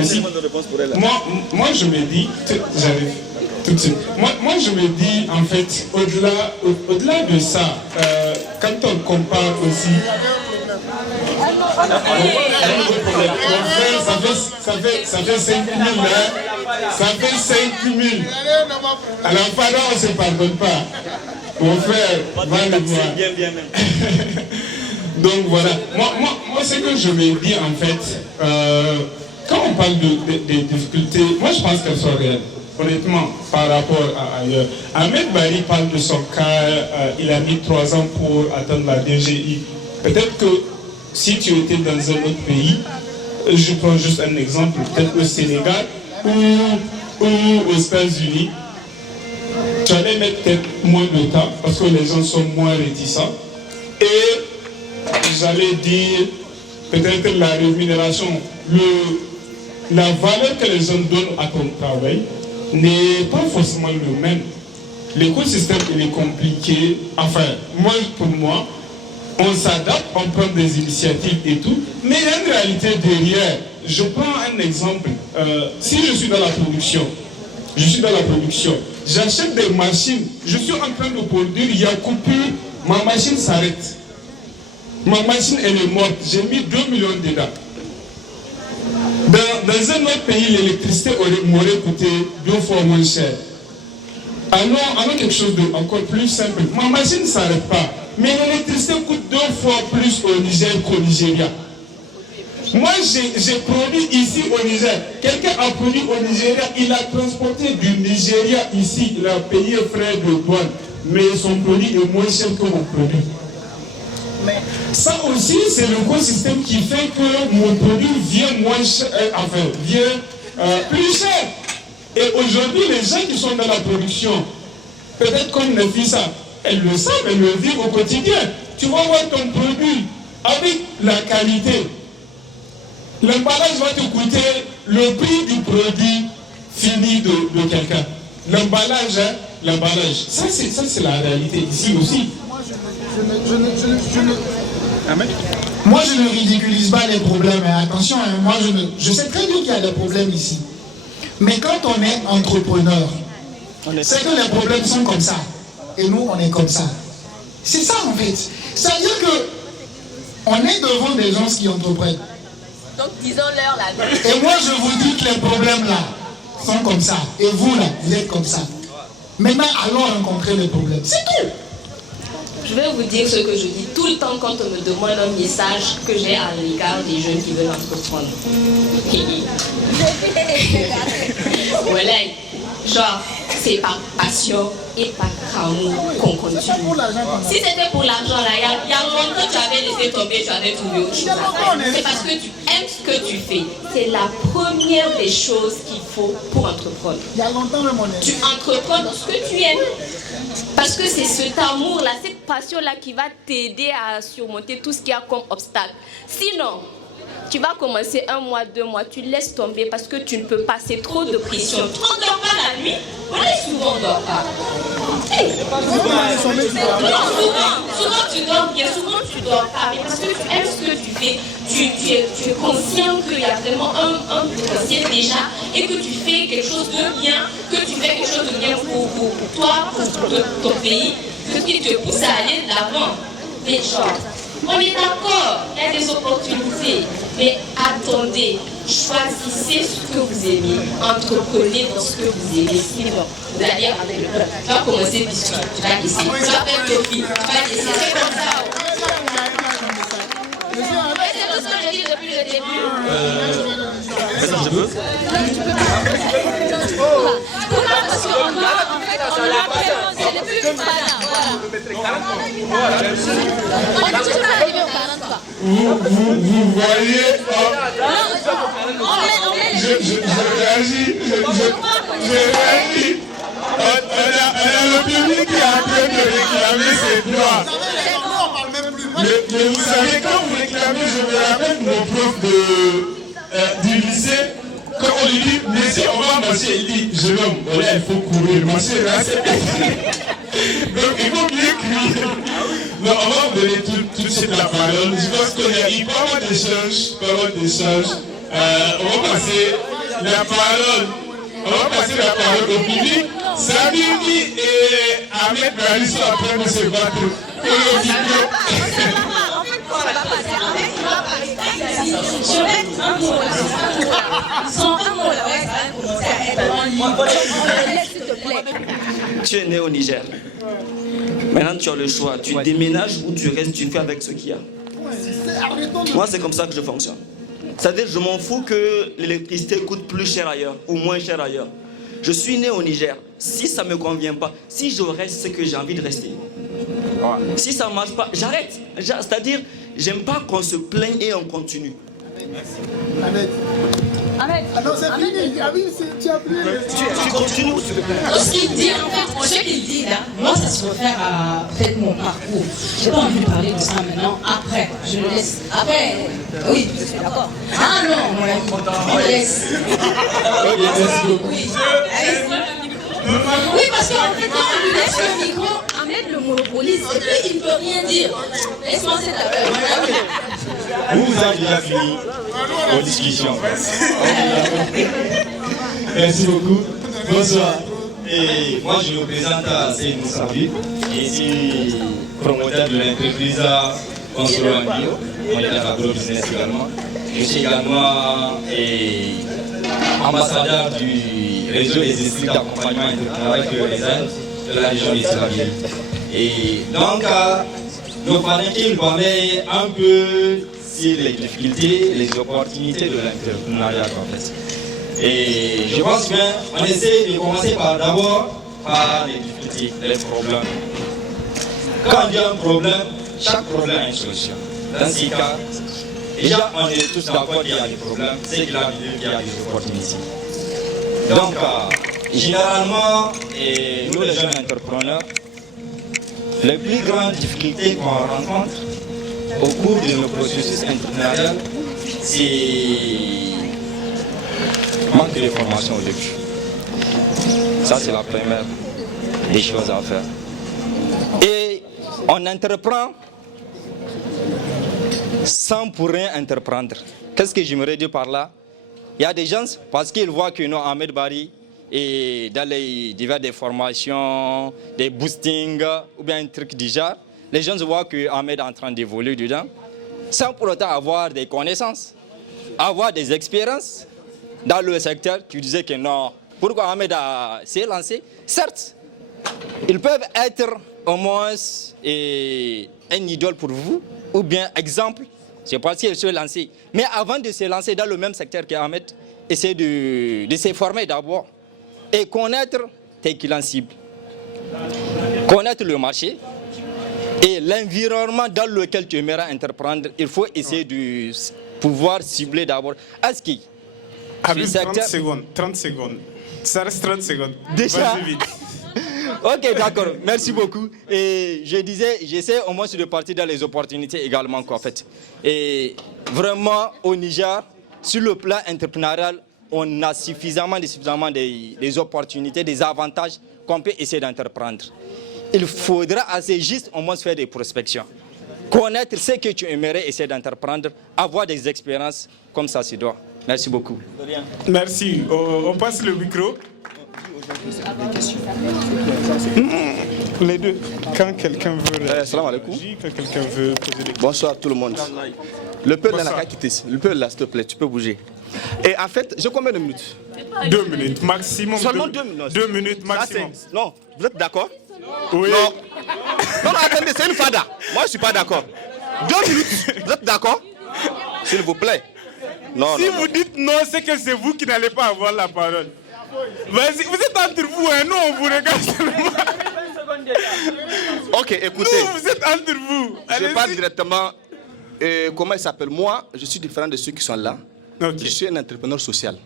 aussi. Moi, je me dis, j'arrive tout de suite. Moi, je me dis, en fait, au-delà de ça, quand on compare aussi. Ça fait 5 000, hein? Ça fait 5 000. Alors, pardon, on ne se pardonne pas. Mon frère, va le voir. Donc voilà. Moi, ce que je me dis, en fait, quand on parle des difficultés, moi, je pense qu'elles sont réelles. Honnêtement, par rapport à ailleurs. Ahmed Bari parle de son cas, il a mis 3 ans pour atteindre la DGI. Peut-être que si tu étais dans un autre pays, je prends juste un exemple, peut-être au Sénégal ou aux États-Unis, tu allais mettre peut-être moins de temps parce que les gens sont moins réticents. Et j'allais dire, peut-être la rémunération, la valeur que les gens donnent à ton travail n'est pas forcément le même. L'écosystème, il est compliqué. Enfin, pour moi, on s'adapte, on prend des initiatives et tout, mais il y a une réalité derrière. Je prends un exemple. Si je suis dans la production, j'achète des machines, je suis en train de produire, il y a coupure, ma machine s'arrête. Ma machine, elle est morte, j'ai mis 2 millions dedans. Dans un autre pays, l'électricité m'aurait coûté 2 fois moins cher. Alors quelque chose d'encore plus simple. Ma machine ne s'arrête pas, mais l'électricité coûte 2 fois plus au Niger qu'au Nigeria. Moi, j'ai produit ici au Niger. Quelqu'un a produit au Nigeria, il a transporté du Nigeria ici, il a payé frais de douane, mais son produit est moins cher que mon produit. Mais Ça aussi, c'est l'écosystème qui fait que mon produit vient moins cher, plus cher. Et aujourd'hui, les gens qui sont dans la production, peut-être comme Nafisa, elles le savent, elles le vivent au quotidien. Tu vas voir ton produit avec la qualité. L'emballage va te coûter le prix du produit fini de quelqu'un. L'emballage, hein, l'emballage. Ça, c'est la réalité ici aussi. Moi, je ne ridiculise pas les problèmes. Attention, hein, moi, je sais très bien qu'il y a des problèmes ici. Mais quand on est entrepreneur, c'est que les problèmes sont comme ça. Et nous, on est comme ça. C'est ça, en fait. C'est-à-dire que on est devant des gens qui entreprennent. Donc, disons-leur la vérité. Et moi, je vous dis que les problèmes là sont comme ça. Et vous là, vous êtes comme ça. Maintenant, allons rencontrer les problèmes. C'est tout. Je vais vous dire ce que je dis tout le temps quand on me demande un message que j'ai à l'égard des jeunes qui veulent entreprendre. Voilà, genre, c'est par passion et par amour qu'on continue. Si c'était pour l'argent, là, il y a longtemps que tu avais laissé tomber, tu avais trouvé autre chose à faire. C'est parce que tu aimes ce que tu fais. C'est la première des choses qu'il faut pour entreprendre. Il y a longtemps même on est. Tu entreprends dans ce que tu aimes. Parce que c'est cet amour-là, cette passion-là qui va t'aider à surmonter tout ce qu'il y a comme obstacle. Sinon, tu vas commencer 1 mois, 2 mois, tu laisses tomber parce que tu ne peux pas, c'est trop de pression. Tu ne dors pas la nuit, on est souvent on ne dort pas. Hey. Souvent tu dors bien, souvent tu ne dors pas, mais parce que tu aimes ce que tu fais, tu es conscient qu'il y a vraiment un potentiel déjà et que tu fais quelque chose de bien, que tu fais quelque chose de bien pour toi, pour ton pays, ce qui te pousse à aller de l'avant. Mais genre, on est d'accord, il y a des opportunités, mais attendez, choisissez ce que vous aimez, entreprenez dans ce que vous aimez, sinon vous allez avec le peuple. Tu vas commencer biscuit, tu vas laisser, tu vas faire tofi, tu vas laisser, c'est comme ça. C'est ce que je dis depuis le début. Je peux? Parce qu'on doit, en fait, c'est le plus malin. Vous voyez, je réagis. On a le public qui est en train de réclamer ses droits. Mais vous savez, quand vous réclamez, je me rappelle mon prof du lycée, quand on lui dit, mais si on va marcher, il dit, jeune homme, voilà, il faut courir, marcher là, c'est donc il faut bien crier. Non, on va vous donner tout de suite la parole. Je pense qu'il y a eu pas mal d'échanges. On va passer la parole. Au public. Samimi et Ahmed Brali sont en train de se battre pour le micro. Tu es né au Niger. Maintenant, tu as le choix. Tu déménages ou tu restes, tu fais avec ce qu'il y a. Moi, c'est comme ça que je fonctionne. C'est-à-dire, je m'en fous que l'électricité coûte plus cher ailleurs ou moins cher ailleurs. Je suis né au Niger. Si ça ne me convient pas, si je reste, c'est que j'ai envie de rester. Si ça ne marche pas, j'arrête. C'est-à-dire, j'aime pas qu'on se plaigne et on continue. Ahmed. Ah non, c'est fini. Ah oui, tu as plus. Tu continues. Ce qu'il dit, en fait, ce qu'il dit là, moi, ça se réfère à peut-être mon parcours. J'ai pas envie de parler de ça maintenant. Après, je le laisse. Après, oui, je suis d'accord. Ah non, mon ami, on laisse. Oui. Oui, parce qu'en fait, quand on lui laisse le micro, Ahmed le monopolise et puis il ne peut rien dire. Laisse-moi cette affaire. Vous avez déjà fini vos discussions. Merci beaucoup. Bonsoir. Et moi, je me présente à Seydou Sabi. Je suis promoteur de l'entreprise Consolo Angio. Moi, je suis agro-business également. Je suis également ambassadeur du réseau des districts d'accompagnement et de travail que les aides de la région d'Israël. Et donc, nos parrains qui nous parlaient un peu sur les difficultés, les opportunités de l'entrepreneuriat en fait. Et je pense qu'on essaie de commencer d'abord par les difficultés, les problèmes. Quand il y a un problème, chaque problème a une solution. Dans ces cas, déjà, on est tous d'accord qu'il y a des problèmes, c'est qu'il y a des opportunités. Donc, généralement, nous les jeunes entrepreneurs, les plus grandes difficultés qu'on rencontre au cours de nos processus entrepreneuriaux, c'est manque de formation au début. Ça, c'est la première des choses à faire. Et on entreprend sans pour rien entreprendre. Qu'est-ce que j'aimerais dire par là? Il y a des gens, parce qu'ils voient que nous, Ahmed Bari, et dans les divers des formations, des boostings, ou bien un truc du genre, les gens voient que Ahmed est en train d'évoluer dedans, sans pour autant avoir des connaissances, avoir des expériences dans le secteur. Tu disais que non. Pourquoi Ahmed s'est lancé? Certes, ils peuvent être au moins un idole pour vous, ou bien exemple, c'est parce qu'ils se lancent. Mais avant de se lancer dans le même secteur qu'Ahmed, essayer de se former d'abord et connaître tes clients cibles, connaître le marché et l'environnement dans lequel tu aimerais entreprendre. Il faut essayer de pouvoir cibler d'abord. Est-ce que Habib, 30 secondes. Ça reste 30 secondes. Déjà. Vas-y vite. Ok, d'accord. Merci beaucoup. Et je disais, j'essaie au moins de partir dans les opportunités également, quoi, en fait. Et vraiment, au Niger, sur le plan entrepreneurial, on a suffisamment des opportunités, des avantages qu'on peut essayer d'entreprendre. Il faudra assez juste au moins faire des prospections. Connaître ce que tu aimerais essayer d'entreprendre, avoir des expériences comme ça se doit. Merci beaucoup. Merci. On passe le micro. Les deux. Quand quelqu'un veut réagir, quand quelqu'un veut poser des questions. Bonsoir tout le monde. Le peuple là, le peuple là, s'il te plaît, tu peux bouger. Et en fait, j'ai combien de minutes? 2 minutes maximum. Seulement 2 minutes. 2 minutes maximum. Non, vous êtes d'accord? Oui. Non, attendez, c'est une fada. Moi, je ne suis pas d'accord. 2 minutes, vous êtes d'accord? S'il vous plaît. Non, si vous dites non, c'est que c'est vous qui n'allez pas avoir la parole. Vas-y, vous êtes entre vous, hein? Nous, on vous regarde seulement. Ok, écoutez. Nous, vous êtes entre vous. Je parle directement. Comment il s'appelle? Moi, je suis différent de ceux qui sont là. Okay. Je suis un entrepreneur social.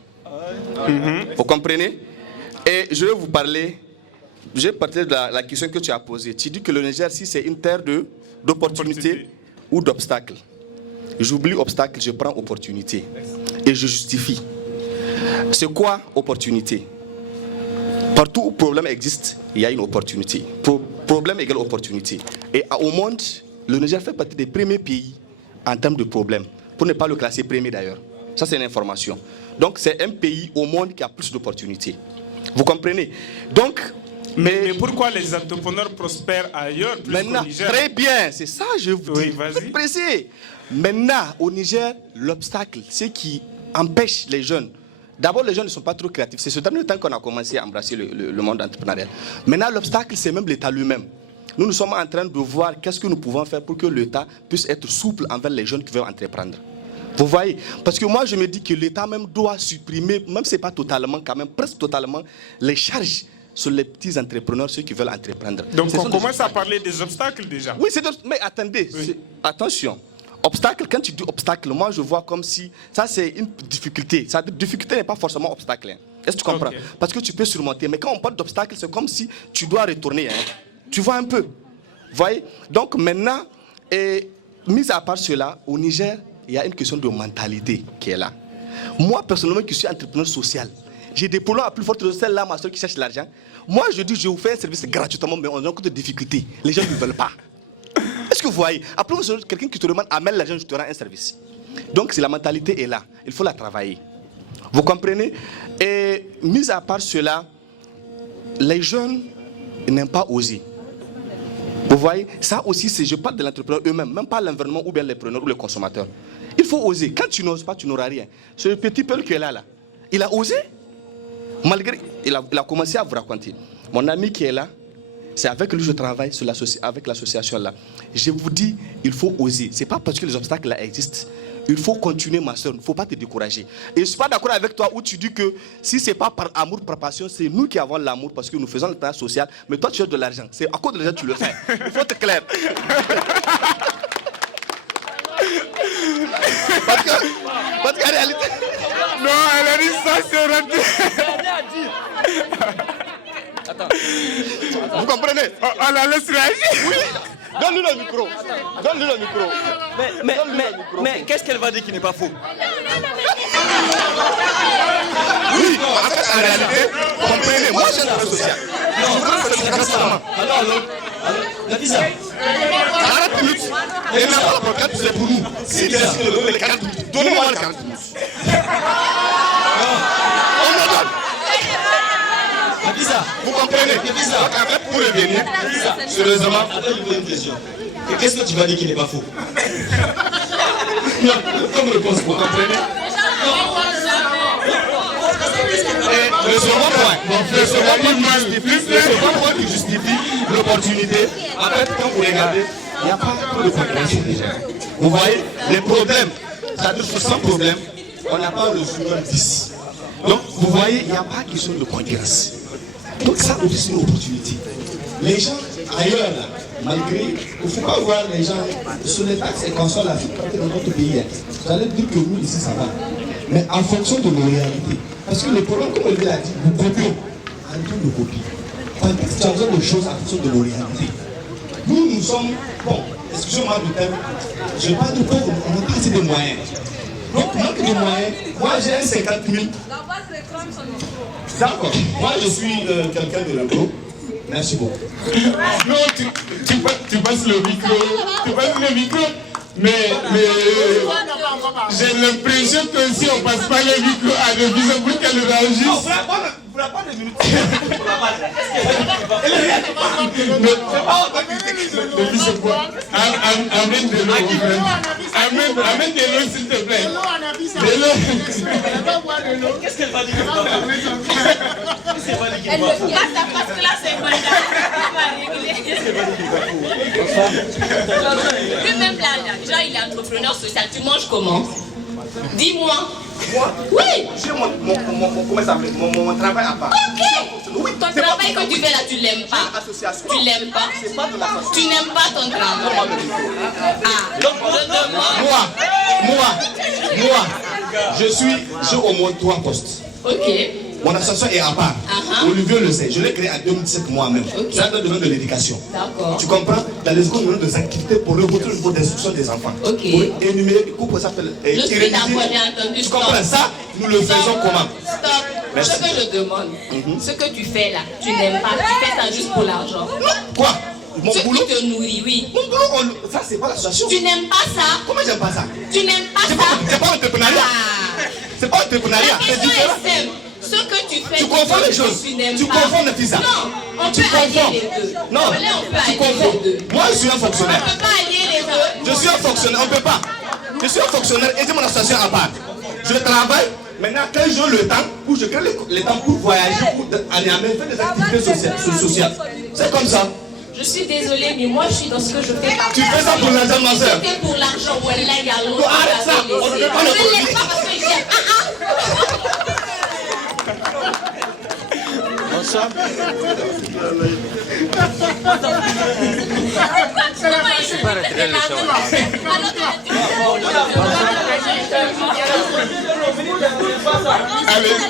Vous comprenez? Et je vais vous parler. Je vais partir de la question que tu as posée. Tu dis que le Niger, si c'est une terre d'opportunités ou d'obstacles. J'oublie obstacle, je prends opportunité. Et je justifie. C'est quoi opportunité? Partout où problème existe, il y a une opportunité. Problème égale opportunité. Et au monde, le Niger fait partie des premiers pays en termes de problèmes. Pour ne pas le classer premier d'ailleurs. Ça, c'est une information. Donc, c'est un pays au monde qui a plus d'opportunités. Vous comprenez? Donc, mais pourquoi les entrepreneurs prospèrent ailleurs plus maintenant, qu'au Niger? Très bien, c'est ça je vous dis. Oui, vas-y. Précis. Maintenant, au Niger, l'obstacle, c'est qui empêche les jeunes. D'abord, les jeunes ne sont pas trop créatifs. C'est ce dernier temps qu'on a commencé à embrasser le monde entrepreneurial. Maintenant, l'obstacle, c'est même l'État lui-même. Nous sommes en train de voir qu'est-ce que nous pouvons faire pour que l'État puisse être souple envers les jeunes qui veulent entreprendre. Vous voyez? Parce que moi, je me dis que l'État même doit supprimer, même si ce n'est pas totalement, quand même, presque totalement, les charges sur les petits entrepreneurs, ceux qui veulent entreprendre. Donc, on commence à parler des obstacles déjà. Oui, mais attendez, attention. Obstacle, quand tu dis obstacle, moi je vois comme si ça c'est une difficulté. Cette difficulté n'est pas forcément obstacle. Hein. Est-ce que tu comprends? Okay. Parce que tu peux surmonter. Mais quand on parle d'obstacle, c'est comme si tu dois retourner. Hein. Tu vois un peu. Vous voyez? Donc maintenant, mis à part cela, au Niger, il y a une question de mentalité qui est là. Moi, personnellement, qui suis entrepreneur social, j'ai des problèmes à plus forte de celle-là, ma soeur qui cherche l'argent. Moi, je dis, je vous fais un service gratuitement, mais on a beaucoup de difficultés. Les gens ne veulent pas. Est-ce que vous voyez? Après, quelqu'un qui te demande, amène l'argent, je te rends un service. Donc, si la mentalité est là, il faut la travailler. Vous comprenez? Et mis à part cela, les jeunes n'aiment pas oser. Vous voyez? Ça aussi, je parle de l'entrepreneur eux-mêmes, même pas l'environnement ou bien les preneurs ou les consommateurs. Il faut oser. Quand tu n'oses pas, tu n'auras rien. Ce petit peu qui est là, il a osé. Malgré, il a commencé à vous raconter. Mon ami qui est là, c'est avec lui que je travaille avec l'association là. Je vous dis, il faut oser. Ce n'est pas parce que les obstacles là existent. Il faut continuer, ma soeur. Il ne faut pas te décourager. Et je ne suis pas d'accord avec toi où tu dis que si ce n'est pas par amour, par passion, c'est nous qui avons l'amour parce que nous faisons le travail social. Mais toi, tu as de l'argent. C'est à cause de l'argent que tu le fais. Il faut être clair. Parce qu'en réalité... Non, elle a dit ça, c'est raté. Attends. Vous comprenez? On la laisse réagir. Oui. Donne-lui le micro. Donne-lui le micro. Mais qu'est-ce qu'elle va dire qui n'est pas faux? Oui, en fait, en réalité, comprenez, moi j'ai un travail social. Alors, Nafisa, 40 minutes. Et maintenant, le programme, c'est pour nous. C'est bien sûr de donner les 40 minutes. Donnez-moi les 40 minutes. On me donne. Nafisa, Vous comprenez? Donc, en fait, pour revenir, sérieusement, attends, je vous pose une question. Qu'est-ce que tu vas dire qui n'est pas faux? Comme réponse, vous comprenez? le second point qui justifie l'opportunité, en fait, quand vous regardez, il n'y a pas de concurrence déjà. Vous voyez, les problèmes, c'est-à-dire que sans problème, on n'a pas reçu un 10. Donc, vous voyez, il n'y a pas question de concurrence. Donc, ça aussi, c'est une opportunité. Les gens ailleurs, là, malgré, il ne faut pas voir les gens sur les taxes et qu'on soit la vie dans notre pays. Vous allez dire que nous, ici, ça va. Mais en fonction de nos réalités. Parce que le problème, comme Olivier l'a dit, nous copions. En train de copier. Quand tu as besoin de choses en fonction de nos réalités. Nous sommes, bon, excusez-moi du terme, je parle de pauvres, on n'a pas assez de moyens. Donc, manque de moyens, moi j'ai un 50 000. D'accord, moi je suis quelqu'un de l'agro. Merci beaucoup. Non, tu passes le micro. Tu passes le micro. Mais j'ai l'impression que si on ne passe pas le micro à Nafisa pour qu'elle réagisse. Non, vous n'avez pas de minutes. C'est pas amène de l'eau, amène de l'eau s'il te plaît. De l'eau. Qu'est-ce qu'elle va dire? Elle ne fait pas ça parce que là c'est pas lui-même là, genre il est entrepreneur social, tu manges comment? Dis-moi. Moi? Oui. J'ai mon travail à part. Ok. Oui, ton travail que tu fais là, tu l'aimes pas. Tu l'aimes pas. C'est pas de l'association. Tu n'aimes pas ton travail. Ah. Donc j'ai au moins 3 postes. Ok. Mon association est à part. Olivier le sait. Je l'ai créé en 2017 moi-même. C'est dans le domaine de l'éducation. D'accord. Tu comprends? Dans les écoles, nous avons des activités pour remonter le niveau d'instruction des enfants. Ok. Pour énumérer les cours, ça s'appelle. Je suis d'accord, j'ai entendu. Tu comprends ça? Nous le faisons comment? Stop. Merci. Ce que je demande, ce que tu fais là, tu n'aimes pas. Tu fais ça juste pour l'argent. Quoi? Mon ce boulot? qui te nourrit, oui. Mon boulot, ça c'est pas l'association. Tu n'aimes pas ça? Comment j'aime pas ça? Tu n'aimes pas ça? C'est pas entrepreneuriat. C'est pas entrepreneuriat. La question est simple. Ce que tu fais, tu confonds les choses. Tu confonds les pizza. Non, on peut allier les deux. Non, tu confonds. Moi, je suis un fonctionnaire. On ne peut pas allier les deux. Je suis un fonctionnaire, on ne peut pas. Je suis un fonctionnaire et j'ai mon association à part. Je travaille. Maintenant, quand j'ai le temps, où je crée le temps pour voyager, pour aller à faire des activités sociales. C'est comme ça. Je suis désolée, mais moi je suis dans ce que je fais. Tu fais ça pour l'argent, ma soeur. C'était pour l'argent, voilà, il y a longtemps. Arrête ça. On ne peut pas le je ne l'aime pas parce que j'ai. Bonsoir.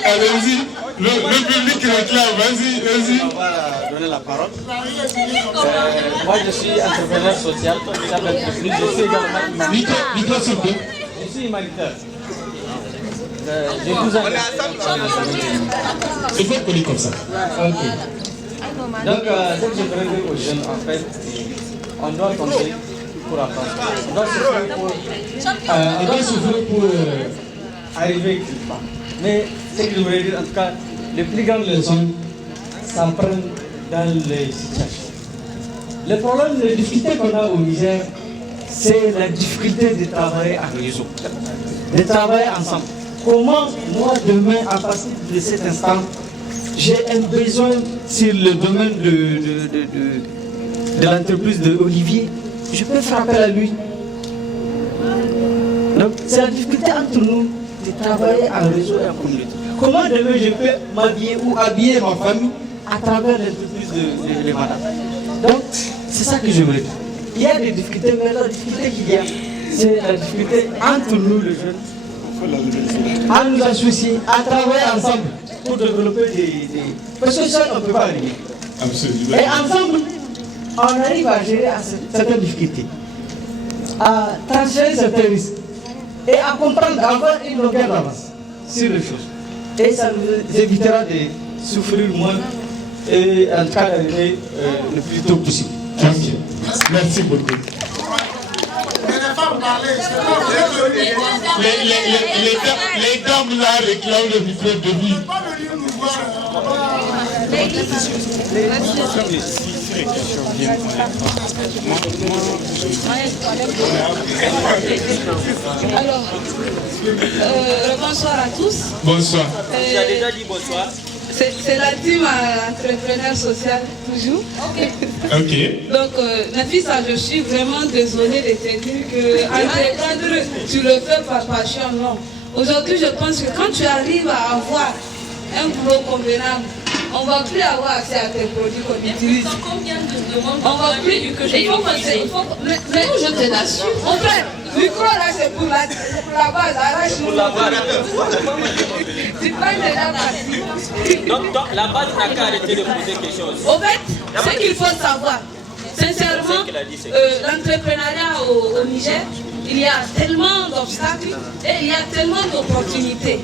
Allez-y, le public réclame, vas-y. On va donner la parole. Moi je suis entrepreneur social, je suis également humanitaire. Je suis humanitaire. J'ai 12 ans. Il faut être connu comme ça. Ok. Donc, ce que je voudrais dire aux jeunes, en fait, on doit tenter pour apprendre. On doit souffrir pour arriver quelque part. Mais ce que je voudrais dire, en tout cas, les plus grandes leçons s'apprennent dans les situations. Le problème, la difficulté qu'on a au Niger, c'est la difficulté de travailler en réseau, de travailler ensemble. Comment, moi, demain, à partir de cet instant, j'ai un besoin sur le domaine de l'entreprise de Olivier, je peux faire appel à lui. Donc, c'est la difficulté entre nous de travailler en réseau et en communauté. Comment demain je peux m'habiller ou habiller ma famille à travers l'entreprise de madame. Donc, c'est ça que je voulais dire. Il y a des difficultés, mais la difficulté qu'il y a, c'est la difficulté entre nous les jeunes, à nous associer, à travailler ensemble pour développer des... Parce que seul, on ne peut pas arriver. Absolument. Et ensemble, on arrive à gérer certaines difficultés, à transférer certains risques et à comprendre, à avoir une longueur d'avance sur les choses. Et ça nous évitera de souffrir moins et en tout cas d'arriver le plus tôt possible. Merci beaucoup. Les dames là réclament le micro de vie. Alors, bonsoir à tous. Bonsoir. Tu as déjà dit bonsoir. C'est la team entrepreneur social, toujours. Ok. Donc, Nafisa, je suis vraiment désolée de te dire que entreprendre, tu le fais par passion, non. Aujourd'hui, je pense que quand tu arrives à avoir un boulot convenable, on ne va plus avoir accès à tes produits qu'on utilise. On va plus. Mais je te l'assure. Mon frère, le micro là, c'est pour la base. Arrache-nous. Tu prends déjà parti. Donc, la base n'a qu'à arrêter de poser quelque chose. Au fait, ce qu'il faut savoir, sincèrement, l'entrepreneuriat au Niger, il y a tellement d'obstacles et il y a tellement d'opportunités.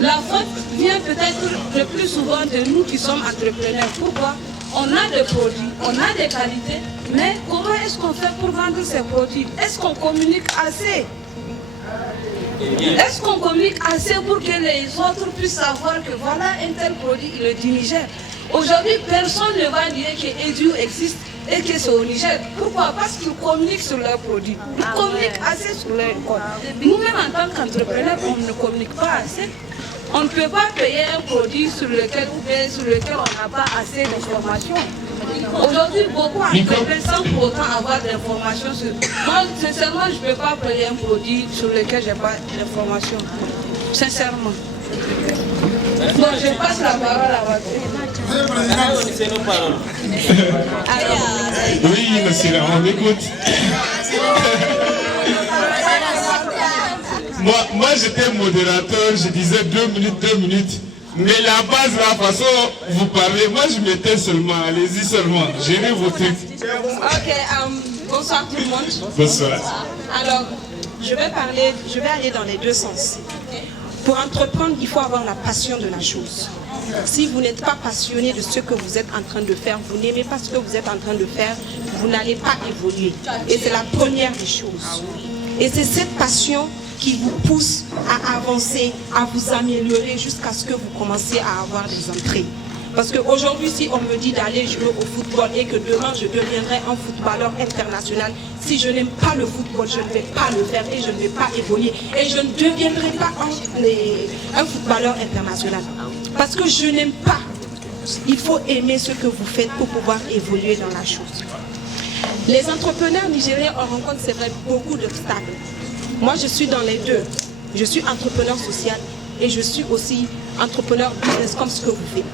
La faute vient peut-être le plus souvent de nous qui sommes entrepreneurs. Pourquoi? On a des produits, on a des qualités, mais comment est-ce qu'on fait pour vendre ces produits? Est-ce qu'on communique assez? Est-ce qu'on communique assez pour que les autres puissent savoir que voilà un tel produit, il est du Niger? Aujourd'hui, personne ne va dire que Edu existe et que c'est au Niger. Pourquoi? Parce qu'ils communiquent sur leurs produits. Ils communiquent assez sur leurs codes. Nous-mêmes, en tant qu'entrepreneurs, on ne communique pas assez. On ne peut pas payer un produit sur lequel on n'a pas assez d'informations. Aujourd'hui, beaucoup entreprennent sans pour autant avoir d'informations. Moi, sincèrement, je ne peux pas payer un produit sur lequel je n'ai pas d'informations. Sincèrement. Bon, je passe la parole à votre. C'est nos paroles. Oui, monsieur, on écoute. Moi j'étais modérateur, je disais 2 minutes. Mais la base, la façon vous parlez, moi je mettais seulement, allez-y seulement, gérez vos trucs. Ok, bonsoir tout le monde. Bonsoir. Alors, je vais aller dans les deux sens. Pour entreprendre, il faut avoir la passion de la chose. Si vous n'êtes pas passionné de ce que vous êtes en train de faire, vous n'aimez pas ce que vous êtes en train de faire, vous n'allez pas évoluer. Et c'est la première des choses. Et c'est cette passion qui vous pousse à avancer, à vous améliorer jusqu'à ce que vous commenciez à avoir des entrées. Parce qu'aujourd'hui, si on me dit d'aller jouer au football et que demain je deviendrai un footballeur international, si je n'aime pas le football, je ne vais pas le faire et je ne vais pas évoluer. Et je ne deviendrai pas un footballeur international. Parce que je n'aime pas. Il faut aimer ce que vous faites pour pouvoir évoluer dans la chose. Les entrepreneurs nigériens en rencontrent, c'est vrai, beaucoup d'obstacles. Moi, je suis dans les deux. Je suis entrepreneur social et je suis aussi entrepreneur business comme ce que vous faites.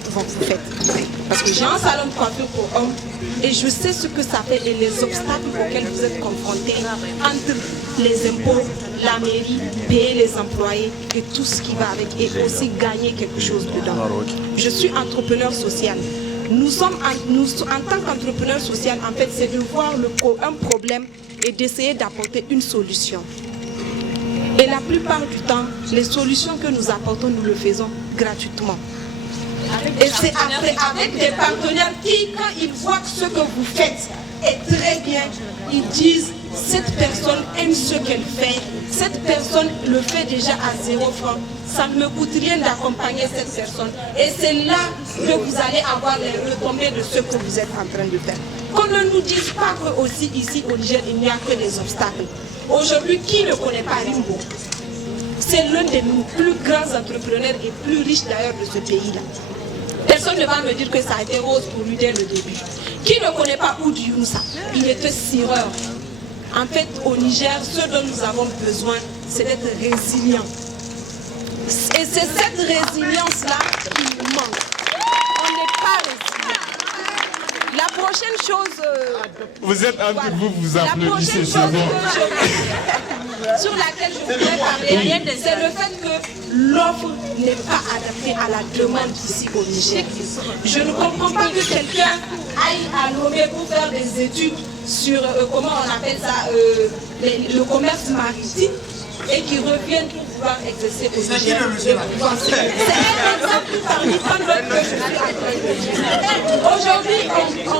Parce que j'ai un salon de coiffure pour hommes et je sais ce que ça fait et les obstacles auxquels vous êtes confrontés entre les impôts, la mairie, payer les employés et tout ce qui va avec et aussi gagner quelque chose dedans. Je suis entrepreneur social. En tant qu'entrepreneur social, en fait, c'est de voir un problème et d'essayer d'apporter une solution. Et la plupart du temps, les solutions que nous apportons, nous le faisons gratuitement. Et c'est après avec des partenaires qui, quand ils voient que ce que vous faites est très bien, ils disent cette personne aime ce qu'elle fait, cette personne le fait déjà à 0 francs, ça ne me coûte rien d'accompagner cette personne. Et c'est là que vous allez avoir les retombées de ce que vous êtes en train de faire. Qu'on ne nous dise pas qu'aussi ici au Niger, il n'y a que des obstacles. Aujourd'hui, qui ne connaît pas Rimbo? C'est l'un des plus grands entrepreneurs et plus riches d'ailleurs de ce pays-là. Personne ne va me dire que ça a été rose pour lui dès le début. Qui ne connaît pas Oud Younoussa? Il était cireur. En fait, au Niger, ce dont nous avons besoin, c'est d'être résilients. Et c'est cette résilience-là qui nous manque. On n'est pas résilient. La prochaine chose... Vous êtes entre vous La applaudissez, prochaine c'est chose bon. sur laquelle je voudrais parler, c'est le fait que l'offre n'est pas adaptée à la demande ici au Niger. Je ne comprends pas que quelqu'un aille à Lomé pour faire des études sur, comment on appelle ça, le commerce maritime, et qui reviennent pour pouvoir exercer au Niger. C'est un exemple parmi tant d'autres que je suis en train de dire. Aujourd'hui,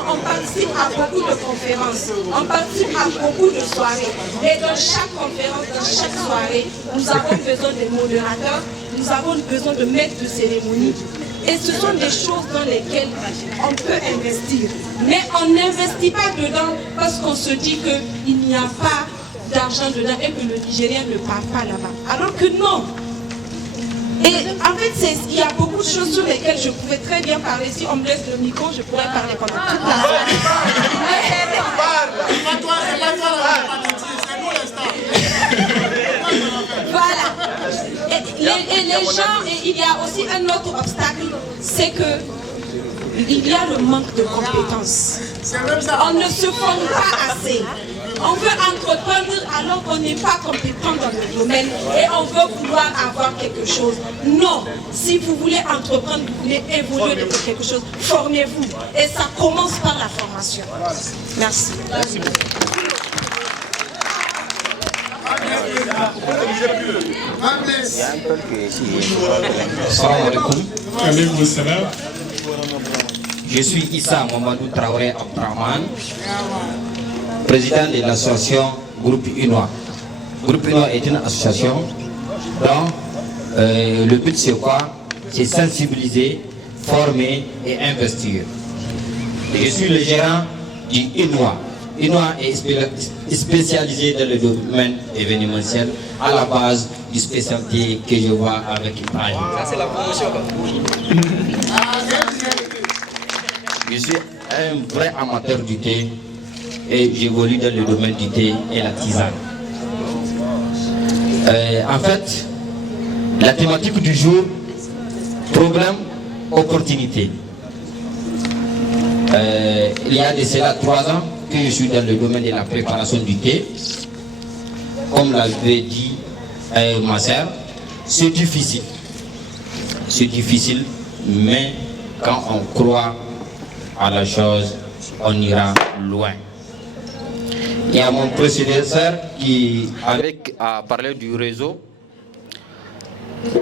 on participe à beaucoup de conférences, on participe à beaucoup de soirées. Et dans chaque conférence, dans chaque soirée, nous avons besoin de modérateurs, nous avons besoin de maîtres de cérémonie. Et ce sont des choses dans lesquelles on peut investir. Mais on n'investit pas dedans parce qu'on se dit qu'il n'y a pas d'argent dedans et que le Nigérien ne part pas là-bas. Alors que non. Et en fait, il y a beaucoup de choses sur lesquelles je pouvais très bien parler. Si on me laisse le micro, je pourrais parler pendant toute la soirée. Voilà. Et les gens, et il y a aussi un autre obstacle, c'est que il y a le manque de compétences. On ne se forme pas assez. On veut entreprendre alors qu'on n'est pas compétent dans le domaine et on veut vouloir avoir quelque chose. Non, si vous voulez entreprendre, vous voulez évoluer dans quelque chose, formez-vous. Et ça commence par la formation. Merci. Merci beaucoup. Je suis Issa Mamadou Traoré Abdraman, président de l'association Groupe Unois. Groupe Unois est une association dont le but c'est quoi? C'est sensibiliser, former et investir. Et je suis le gérant du Unois. Unois est spécialisé dans le domaine événementiel à la base du spécialité que je vois avec Ibrahim. Ça c'est la promotion. Je suis un vrai amateur du thé et j'évolue dans le domaine du thé et la tisane. En fait, la thématique du jour, problème, opportunité. Il y a de cela 3 ans que je suis dans le domaine de la préparation du thé. Comme l'avait dit ma soeur, c'est difficile. C'est difficile, mais quand on croit à la chose, on ira loin. Il y a mon prédécesseur qui a parlé du réseau.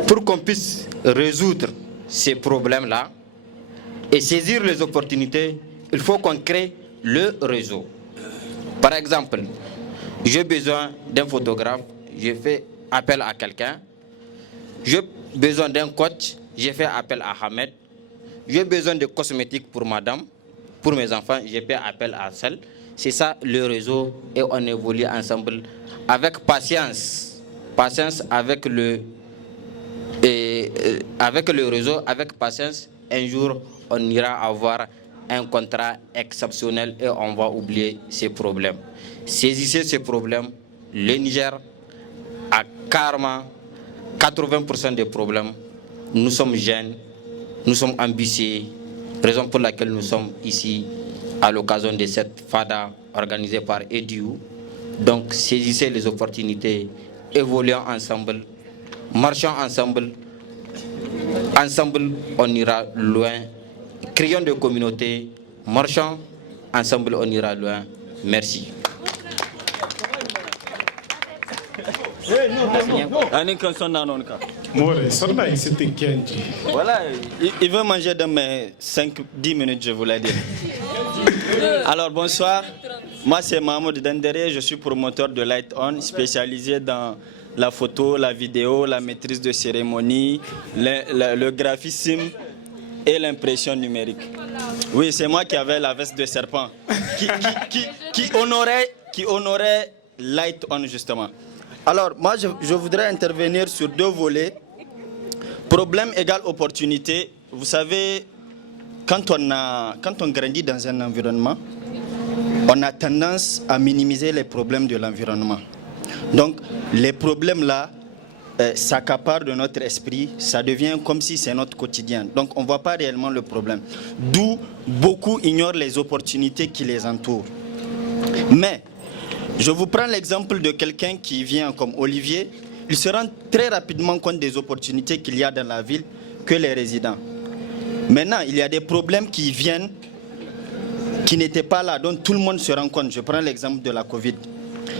Pour qu'on puisse résoudre ces problèmes-là et saisir les opportunités, il faut qu'on crée le réseau. Par exemple, j'ai besoin d'un photographe, je fais appel à quelqu'un. J'ai besoin d'un coach, j'ai fait appel à Ahmed. J'ai besoin de cosmétiques pour madame, pour mes enfants, j'ai fait appel à celle. C'est ça le réseau et on évolue ensemble avec patience. Patience avec le réseau, avec patience, un jour on ira avoir un contrat exceptionnel et on va oublier ces problèmes. Saisissez ces problèmes. Le Niger a carrément 80% des problèmes. Nous sommes jeunes, nous sommes ambitieux, raison pour laquelle nous sommes ici à l'occasion de cette FADA organisée par EDU. Donc saisissez les opportunités, évoluons ensemble, marchons ensemble. Ensemble, on ira loin. Créons des communautés, marchons ensemble, on ira loin. Merci. Voilà, il veut manger dans mes 5-10 minutes, je vous l'ai dit. Alors bonsoir, moi c'est Mahmoud Dendere, je suis promoteur de Light On, spécialisé dans la photo, la vidéo, la maîtrise de cérémonie, le graphisme et l'impression numérique. Oui, c'est moi qui avais la veste de serpent, qui honorait Light On justement. Alors moi je voudrais intervenir sur 2 volets. Problème égale opportunité. Vous savez, quand on grandit dans un environnement, on a tendance à minimiser les problèmes de l'environnement. Donc, les problèmes là, s'accapare de notre esprit, ça devient comme si c'est notre quotidien. Donc on ne voit pas réellement le problème. D'où beaucoup ignorent les opportunités qui les entourent. Mais je vous prends l'exemple de quelqu'un qui vient comme Olivier. Il se rend très rapidement compte des opportunités qu'il y a dans la ville que les résidents. Maintenant, il y a des problèmes qui viennent, qui n'étaient pas là, dont tout le monde se rend compte. Je prends l'exemple de la Covid.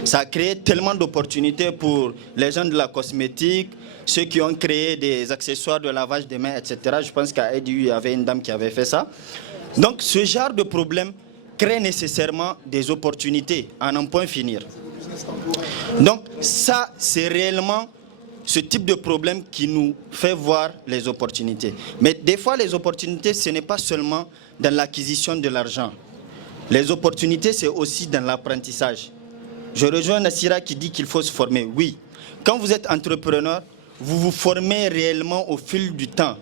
Ça a créé tellement d'opportunités pour les gens de la cosmétique, ceux qui ont créé des accessoires de lavage des mains, etc. Je pense qu'à Edu, il y avait une dame qui avait fait ça. Donc, ce genre de problème crée nécessairement des opportunités, à n'en point finir. Donc, ça, c'est réellement ce type de problème qui nous fait voir les opportunités. Mais des fois, les opportunités, ce n'est pas seulement dans l'acquisition de l'argent. Les opportunités, c'est aussi dans l'apprentissage. Je rejoins Nassira qui dit qu'il faut se former. Oui, quand vous êtes entrepreneur, vous vous formez réellement au fil du temps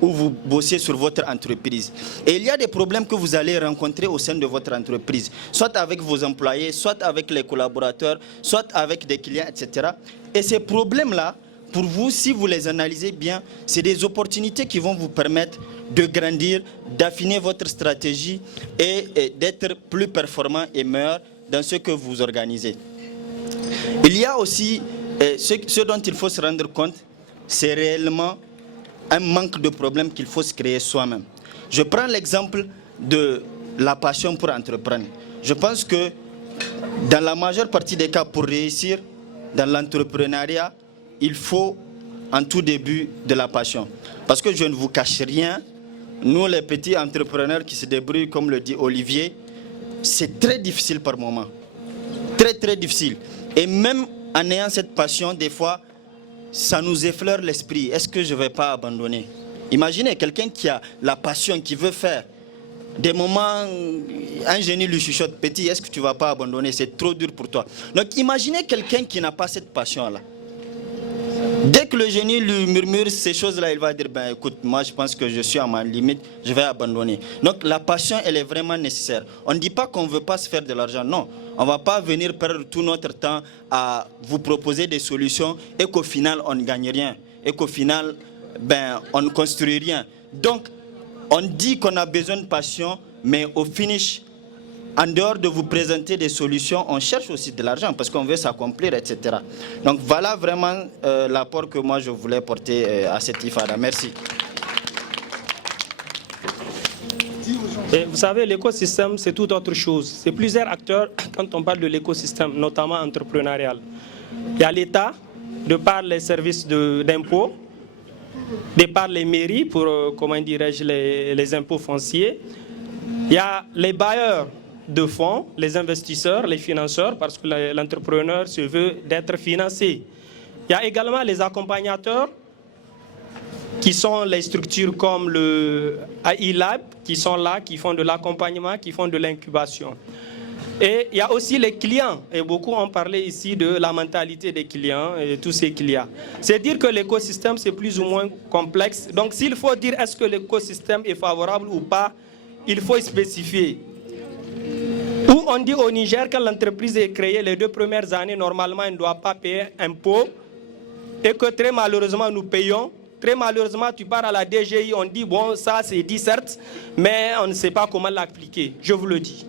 où vous bossez sur votre entreprise. Et il y a des problèmes que vous allez rencontrer au sein de votre entreprise, soit avec vos employés, soit avec les collaborateurs, soit avec des clients, etc. Et ces problèmes-là, pour vous, si vous les analysez bien, c'est des opportunités qui vont vous permettre de grandir, d'affiner votre stratégie et d'être plus performant et meilleur dans ce que vous organisez. Il y a aussi ce dont il faut se rendre compte, c'est réellement un manque de problème qu'il faut se créer soi-même. Je prends l'exemple de la passion pour entreprendre. Je pense que dans la majeure partie des cas, pour réussir dans l'entrepreneuriat, il faut en tout début de la passion. Parce que je ne vous cache rien, nous les petits entrepreneurs qui se débrouillent, comme le dit Olivier, c'est très difficile par moment. Très très difficile. Et même en ayant cette passion, des fois, ça nous effleure l'esprit. Est-ce que je ne vais pas abandonner? Imaginez quelqu'un qui a la passion, qui veut faire. Des moments, un génie lui chuchote, petit, est-ce que tu ne vas pas abandonner? C'est trop dur pour toi. Donc imaginez quelqu'un qui n'a pas cette passion-là. Dès que le génie lui murmure ces choses-là, il va dire, ben écoute, moi je pense que je suis à ma limite, je vais abandonner. Donc la passion, elle est vraiment nécessaire. On ne dit pas qu'on ne veut pas se faire de l'argent, non. On ne va pas venir perdre tout notre temps à vous proposer des solutions et qu'au final, on ne gagne rien. Et qu'au final, ben, on ne construit rien. Donc, on dit qu'on a besoin de passion, mais au finish, en dehors de vous présenter des solutions, on cherche aussi de l'argent parce qu'on veut s'accomplir, etc. Donc voilà vraiment l'apport que moi je voulais porter à cette IFADA. Merci. Et vous savez, l'écosystème, c'est tout autre chose. C'est plusieurs acteurs quand on parle de l'écosystème, notamment entrepreneurial. Il y a l'État, de par les services d'impôts, de par les mairies pour, comment dirais-je, les impôts fonciers. Il y a les bailleurs de fonds, les investisseurs, les financeurs, parce que l'entrepreneur se veut d'être financé. Il y a également les accompagnateurs, qui sont les structures comme le AI Lab, qui sont là, qui font de l'accompagnement, qui font de l'incubation. Et il y a aussi les clients, et beaucoup ont parlé ici de la mentalité des clients et tout ce qu'il y a. C'est dire que l'écosystème, c'est plus ou moins complexe. Donc s'il faut dire est-ce que l'écosystème est favorable ou pas, il faut spécifier. Où on dit au Niger, quand l'entreprise est créée, les 2 premières années, normalement, elle ne doit pas payer impôt. Et que très malheureusement, nous payons. Très malheureusement, tu pars à la DGI, on dit, bon, ça c'est dit certes, mais on ne sait pas comment l'appliquer. Je vous le dis.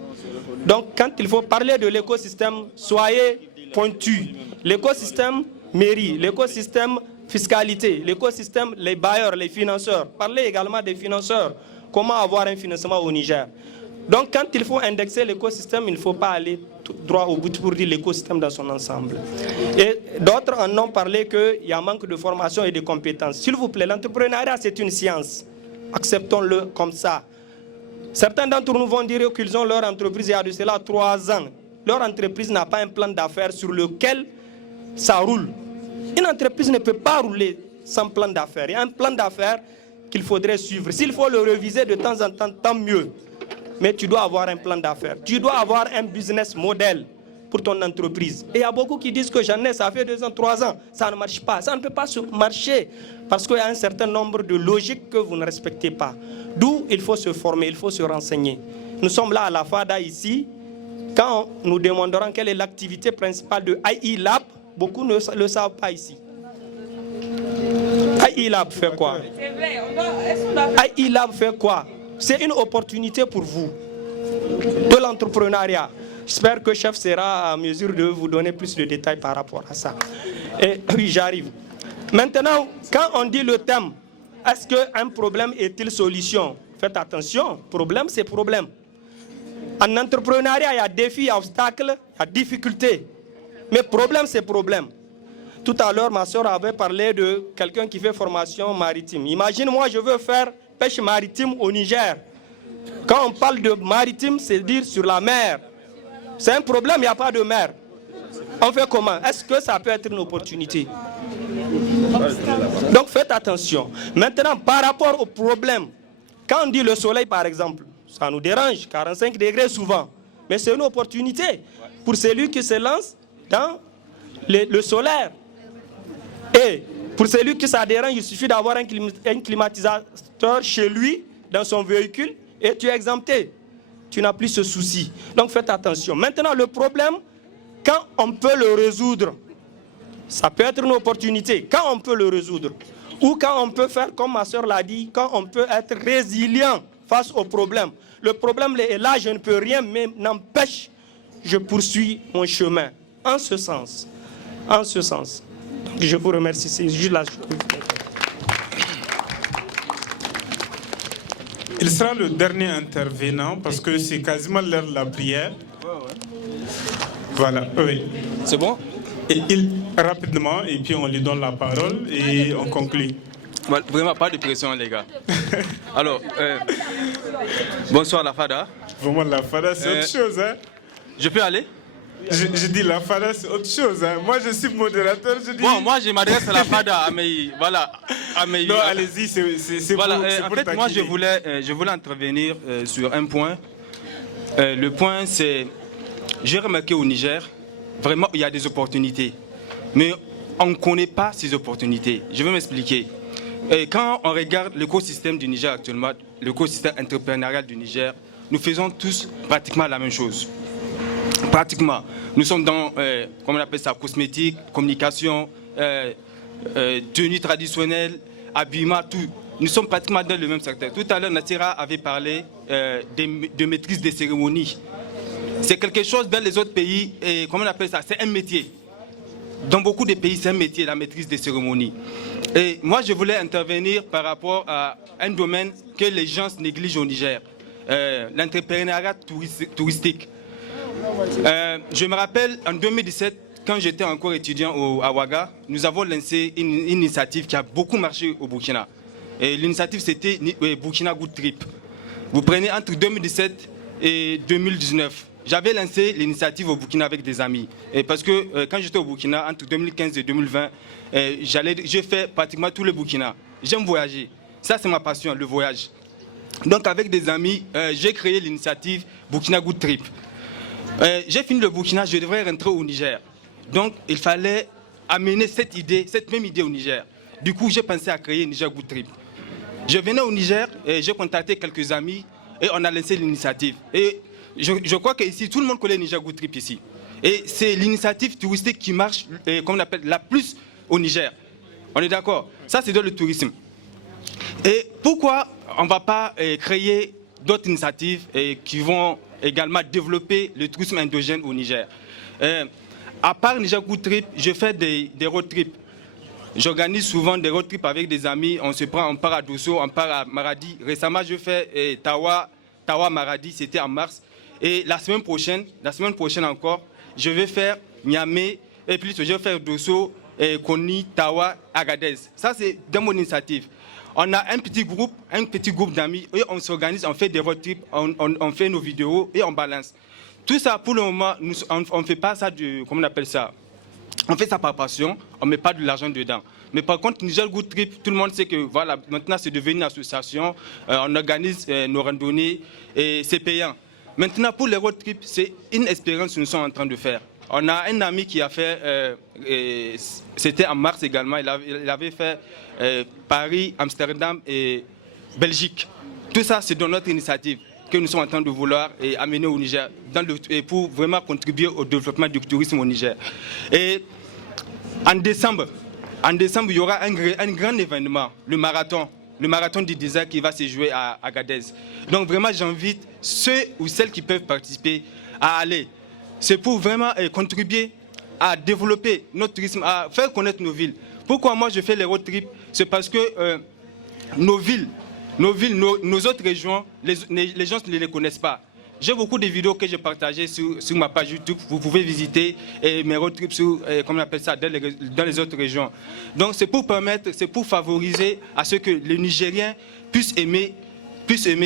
Donc, quand il faut parler de l'écosystème, soyez pointus. L'écosystème mairie, l'écosystème fiscalité, l'écosystème les bailleurs, les financeurs. Parlez également des financeurs. Comment avoir un financement au Niger? Donc, quand il faut indexer l'écosystème, il ne faut pas aller droit au but pour dire l'écosystème dans son ensemble. Et d'autres en ont parlé qu'il y a un manque de formation et de compétences. S'il vous plaît, l'entrepreneuriat, c'est une science. Acceptons-le comme ça. Certains d'entre nous vont dire qu'ils ont leur entreprise il y a de cela 3 ans. Leur entreprise n'a pas un plan d'affaires sur lequel ça roule. Une entreprise ne peut pas rouler sans plan d'affaires. Il y a un plan d'affaires qu'il faudrait suivre. S'il faut le réviser de temps en temps, tant mieux. Mais tu dois avoir un plan d'affaires. Tu dois avoir un business model pour ton entreprise. Et il y a beaucoup qui disent que j'en ai, ça fait 2 ans, 3 ans. Ça ne marche pas. Ça ne peut pas marcher parce qu'il y a un certain nombre de logiques que vous ne respectez pas. D'où il faut se former, il faut se renseigner. Nous sommes là à la FADA ici. Quand nous demanderons quelle est l'activité principale de AI Lab, beaucoup ne le savent pas ici. AILAB fait quoi? C'est vrai, est-ce qu'on doit... AILAB fait quoi? C'est une opportunité pour vous, de l'entrepreneuriat. J'espère que le chef sera à mesure de vous donner plus de détails par rapport à ça. Et oui, j'arrive. Maintenant, quand on dit le thème, est-ce qu'un problème est-il solution? Faites attention, problème c'est problème. En entrepreneuriat, il y a défi, il y a obstacle, il y a difficulté. Mais problème c'est problème. Tout à l'heure, ma soeur avait parlé de quelqu'un qui fait formation maritime. Imagine, moi, je veux faire pêche maritime au Niger. Quand on parle de maritime, c'est dire sur la mer. C'est un problème, il n'y a pas de mer. On fait comment? Est-ce que ça peut être une opportunité? Donc faites attention. Maintenant, par rapport au problème, quand on dit le soleil, par exemple, ça nous dérange, 45 degrés souvent. Mais c'est une opportunité pour celui qui se lance dans le solaire. Et pour celui qui ça dérange, il suffit d'avoir un climatisateur chez lui, dans son véhicule, et tu es exempté. Tu n'as plus ce souci. Donc faites attention. Maintenant, le problème, quand on peut le résoudre, ça peut être une opportunité. Quand on peut le résoudre, ou quand on peut faire, comme ma soeur l'a dit, quand on peut être résilient face au problème. Le problème est là, je ne peux rien, mais n'empêche, je poursuis mon chemin. En ce sens. En ce sens. Donc, je vous remercie. C'est juste la chose. Il sera le dernier intervenant parce que c'est quasiment l'heure de la prière. Voilà, oui. C'est bon? Et rapidement, et puis on lui donne la parole et on conclut. Vraiment, pas de pression, les gars. Alors, bonsoir la Fada. Vraiment, la Fada, c'est autre chose, hein? Je peux aller? Je dis la Fada, c'est autre chose, hein? Moi, je suis modérateur, je dis... Bon, moi, je m'adresse à la Fada, à mes... Voilà. Non, allez-y, c'est voilà, pour en fait, moi, je voulais intervenir sur un point. Le point, c'est... J'ai remarqué au Niger, vraiment, il y a des opportunités. Mais on ne connaît pas ces opportunités. Je vais m'expliquer. Quand on regarde l'écosystème du Niger actuellement, l'écosystème entrepreneurial du Niger, nous faisons tous pratiquement la même chose. Pratiquement. Nous sommes dans, comment on appelle ça, cosmétique, communication, tenue traditionnelle, habillement, tout. Nous sommes pratiquement dans le même secteur. Tout à l'heure, Natira avait parlé de maîtrise des cérémonies. C'est quelque chose dans les autres pays, et comment on appelle ça, c'est un métier. Dans beaucoup de pays, c'est un métier, la maîtrise des cérémonies. Et moi, je voulais intervenir par rapport à un domaine que les gens négligent au Niger, l'entrepreneuriat touristique. Je me rappelle, en 2017, quand j'étais encore étudiant à Ouaga, nous avons lancé une initiative qui a beaucoup marché au Burkina. Et l'initiative, c'était Burkina Good Trip. Vous prenez entre 2017 et 2019. J'avais lancé l'initiative au Burkina avec des amis. Et parce que quand j'étais au Burkina, entre 2015 et 2020, j'ai fait pratiquement tout le Burkina. J'aime voyager. Ça, c'est ma passion, le voyage. Donc, avec des amis, j'ai créé l'initiative Burkina Good Trip. J'ai fini le Burkina, je devrais rentrer au Niger. Donc, il fallait amener cette même idée au Niger. Du coup, j'ai pensé à créer Niger Good Trip. Je venais au Niger, j'ai contacté quelques amis et on a lancé l'initiative. Et je crois qu'ici, tout le monde connaît Niger Good Trip ici. Et c'est l'initiative touristique qui marche, comme on appelle, la plus au Niger. On est d'accord? Ça, c'est dans le tourisme. Et pourquoi on ne va pas créer d'autres initiatives qui vont également développer le tourisme endogène au Niger? À part Niger Good Trip, je fais des road trips. J'organise souvent des road trips avec des amis. On part à Dosso, on part à Maradi. Récemment, je fais Tawa Maradi, c'était en mars. Et la semaine prochaine encore, je vais faire Niamey, et puis je vais faire Dosso, Koni, Tawa, Agadez. Ça, c'est dans mon initiative. On a un petit groupe d'amis, et on s'organise, on fait des road trips, on fait nos vidéos et on balance. Tout ça, pour le moment, on ne fait pas ça comment on appelle ça? On fait ça par passion, on ne met pas de l'argent dedans. Mais par contre, Niger Good Trip, tout le monde sait que voilà, maintenant c'est devenu une association, on organise nos randonnées et c'est payant. Maintenant, pour les road trips, c'est une expérience que nous sommes en train de faire. On a un ami qui a fait, c'était en mars également, il avait fait Paris, Amsterdam et Belgique. Tout ça, c'est dans notre initiative que nous sommes en train de vouloir amener au Niger pour vraiment contribuer au développement du tourisme au Niger. Et en décembre, en décembre, il y aura un grand événement, le marathon du désert qui va se jouer à Agadez. Donc vraiment, j'invite ceux ou celles qui peuvent participer à aller. C'est pour vraiment contribuer à développer notre tourisme, à faire connaître nos villes. Pourquoi moi je fais les road trips? C'est parce que nos villes, nos autres régions, les gens ne les connaissent pas. J'ai beaucoup de vidéos que j'ai partagées sur ma page YouTube. Vous pouvez visiter mes road trips sur, comment on appelle ça, dans les autres régions. Donc c'est pour permettre, c'est pour favoriser à ce que les Nigériens puissent aimer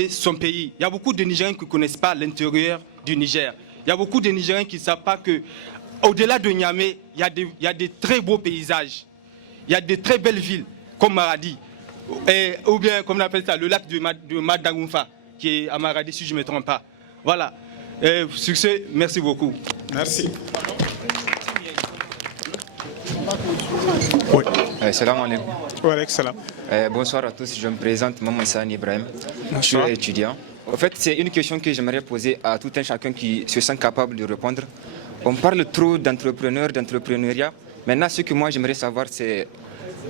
son pays. Il y a beaucoup de Nigériens qui ne connaissent pas l'intérieur du Niger. Il y a beaucoup de Nigériens qui ne savent pas qu'au-delà de Niamey, il y a des très beaux paysages. Il y a de très belles villes, comme Maradi. Ou bien, comme on appelle ça, le lac de Madagoumfa, qui est à Maradi, si je ne me trompe pas. Voilà. Succès, merci beaucoup. Merci. Oui. Salam alaikum. Ouais, salam. Bonsoir à tous, je me présente Maman Sani Ibrahim. Je suis étudiant. En fait, c'est une question que j'aimerais poser à tout un chacun qui se sent capable de répondre. On parle trop d'entrepreneuriat. Maintenant, ce que moi j'aimerais savoir, c'est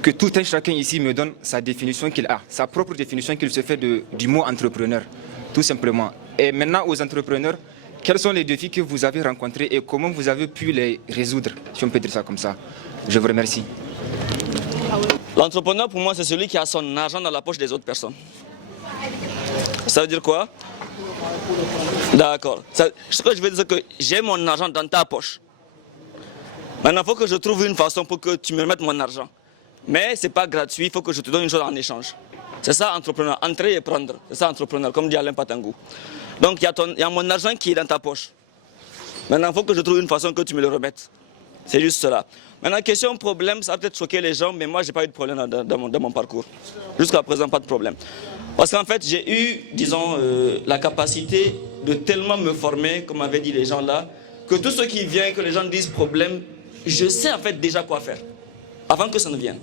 que tout un chacun ici me donne sa définition qu'il a, sa propre définition qu'il se fait du mot entrepreneur, tout simplement. Et maintenant, aux entrepreneurs, quels sont les défis que vous avez rencontrés et comment vous avez pu les résoudre, si on peut dire ça comme ça? Je vous remercie. L'entrepreneur, pour moi, c'est celui qui a son argent dans la poche des autres personnes. Ça veut dire quoi? D'accord. Ce que je veux dire, c'est que j'ai mon argent dans ta poche. Maintenant, il faut que je trouve une façon pour que tu me remettes mon argent. Mais ce n'est pas gratuit, il faut que je te donne une chose en échange. C'est ça, entrepreneur. Entrer et prendre. C'est ça, entrepreneur, comme dit Alain Patangou. Donc, il y a mon argent qui est dans ta poche. Maintenant, il faut que je trouve une façon que tu me le remettes. C'est juste cela. Maintenant, question problème, ça va peut-être choquer les gens, mais moi, je n'ai pas eu de problème dans mon parcours. Jusqu'à présent, pas de problème. Parce qu'en fait, j'ai eu, disons, la capacité de tellement me former, comme avaient dit les gens là, que tout ce qui vient, que les gens disent problème, je sais en fait déjà quoi faire, avant que ça ne vienne.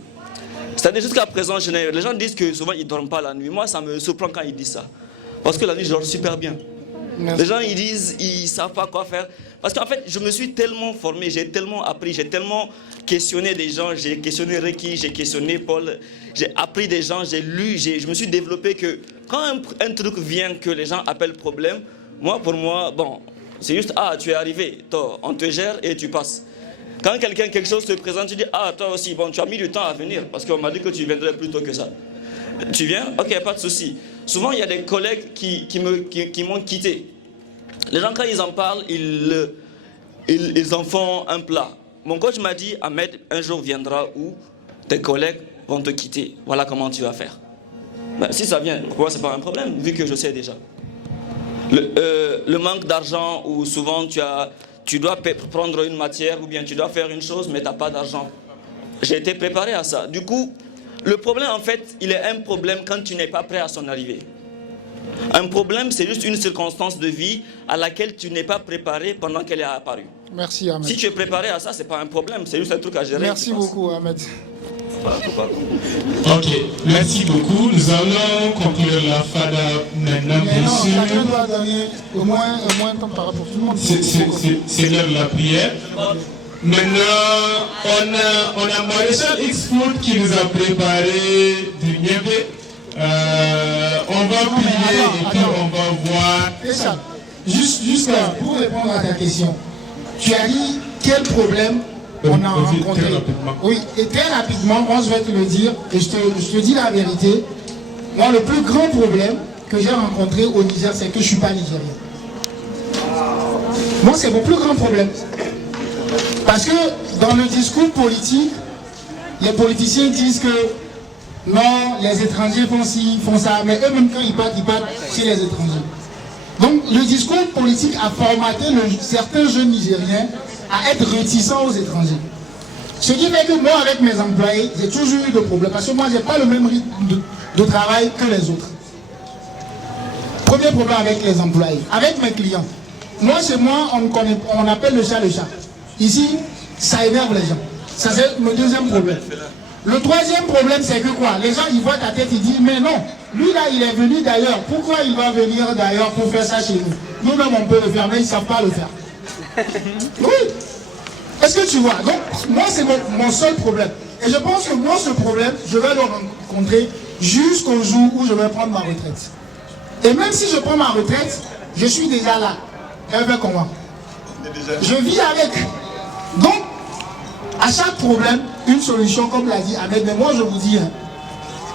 C'est-à-dire jusqu'à présent, les gens disent que souvent ils ne dorment pas la nuit. Moi, ça me surprend quand ils disent ça. Parce que la nuit, je dors super bien. Merci. Les gens, ils disent, ils ne savent pas quoi faire. Parce qu'en fait, je me suis tellement formé, j'ai tellement appris, j'ai tellement questionné des gens, j'ai questionné Reiki, j'ai questionné Paul, j'ai appris des gens, j'ai lu, je me suis développé que quand un truc vient que les gens appellent problème, pour moi, bon, c'est juste, ah, tu es arrivé, toi, on te gère et tu passes. Quand quelque chose te présente, tu dis, ah, toi aussi, bon, tu as mis du temps à venir, parce qu'on m'a dit que tu viendrais plus tôt que ça. Tu viens? Ok, pas de souci. Souvent, il y a des collègues qui m'ont quitté. Les gens, quand ils en parlent, ils en font un plat. Mon coach m'a dit, Ahmed, un jour viendra où tes collègues vont te quitter. Voilà comment tu vas faire. Ben, si ça vient, pour moi, ce n'est pas un problème, vu que je sais déjà. Le manque d'argent, où souvent tu dois prendre une matière, ou bien tu dois faire une chose, mais tu n'as pas d'argent. J'ai été préparé à ça. Du coup, le problème, en fait, il est un problème quand tu n'es pas prêt à son arrivée. Un problème, c'est juste une circonstance de vie à laquelle tu n'es pas préparé pendant qu'elle est apparue. Merci, Ahmed. Si tu es préparé à ça, ce n'est pas un problème, c'est juste un truc à gérer. Merci beaucoup, Ahmed. Ok, merci beaucoup. Nous allons conclure la FADA maintenant, bien sûr. Chacun doit donner au moins un temps par rapport à tout le monde. C'est l'heure de la prière. Maintenant, on a Maréchal X-Food qui nous a préparé du niébé. On va prier et puis on va voir. Richard, juste pour répondre à ta question, tu as dit quel problème on a rencontré. Très rapidement. Oui, et très rapidement, moi je vais te le dire, et je te dis la vérité. Moi, le plus grand problème que j'ai rencontré au Niger, c'est que je ne suis pas nigérien. Moi, c'est mon plus grand problème. Parce que dans le discours politique, les politiciens disent que non, les étrangers font ci, font ça, mais eux-mêmes quand ils partent chez les étrangers. Donc le discours politique a formaté certains jeunes Nigériens à être réticents aux étrangers. Ce qui fait que moi, avec mes employés, j'ai toujours eu de problèmes. Parce que moi, je n'ai pas le même rythme de travail que les autres. Premier problème avec les employés. Avec mes clients. Moi, chez moi, on appelle le chat. Ici, ça énerve les gens. Ça, c'est le deuxième problème. Le troisième problème, c'est que quoi? Les gens, ils voient ta tête, ils disent, mais non, lui là, il est venu d'ailleurs. Pourquoi il va venir d'ailleurs pour faire ça chez nous? Nous-mêmes, on peut le faire, mais ils ne savent pas le faire. Oui. Est-ce que tu vois? Donc, moi, c'est mon seul problème. Et je pense que moi, ce problème, je vais le rencontrer jusqu'au jour où je vais prendre ma retraite. Et même si je prends ma retraite, je suis déjà là. Elle fait comment? Je vis avec. Donc, à chaque problème, une solution, comme l'a dit Ahmed. Mais moi, je vous dis, hein,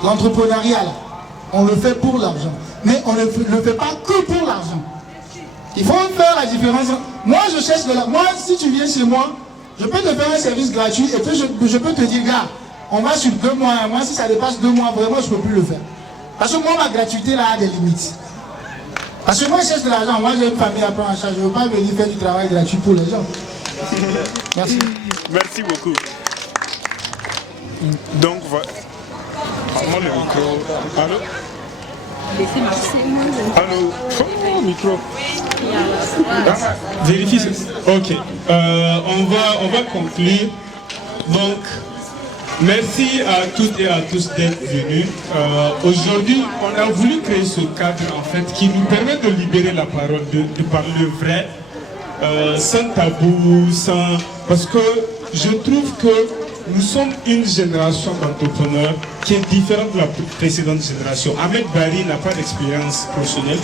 l'entrepreneuriat, on le fait pour l'argent. Mais on ne le fait pas que pour l'argent. Il faut faire la différence. Moi, je cherche de l'argent. Moi, si tu viens chez moi, je peux te faire un service gratuit et puis je peux te dire, gars, on va sur 2 mois. Moi, si ça dépasse 2 mois, vraiment, je ne peux plus le faire. Parce que moi, ma gratuité, là, a des limites. Parce que moi, je cherche de l'argent. Moi, j'ai une famille à prendre en charge. Je ne veux pas venir faire du travail gratuit pour les gens. Merci. Merci beaucoup. Donc, voilà. Moi, le micro. Allô? Allô? Oh, micro. Vérifie. Ok. On va conclure. Donc, merci à toutes et à tous d'être venus. Aujourd'hui, on a voulu créer ce cadre en fait qui nous permet de libérer la parole, de parler le vrai, sans tabou, sans... Parce que je trouve que nous sommes une génération d'entrepreneurs qui est différente de la précédente génération. Ahmed Bari n'a pas d'expérience professionnelle.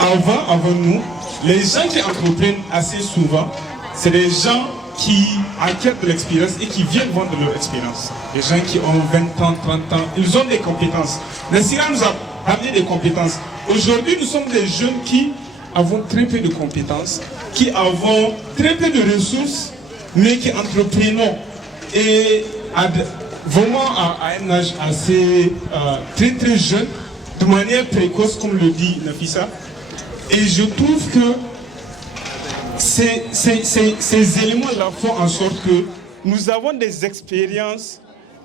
Avant nous, les gens qui entreprennent assez souvent, c'est des gens qui acquièrent de l'expérience et qui viennent vendre leur expérience. Les gens qui ont 20 ans, 30 ans, ils ont des compétences. Nassira nous a amené des compétences. Aujourd'hui, nous sommes des jeunes qui avons très peu de compétences, qui avons très peu de ressources, mais qui entreprenons. Et vraiment à un âge assez très jeune, de manière précoce, comme le dit Nafissa. Et je trouve que ces éléments-là font en sorte que nous avons des expériences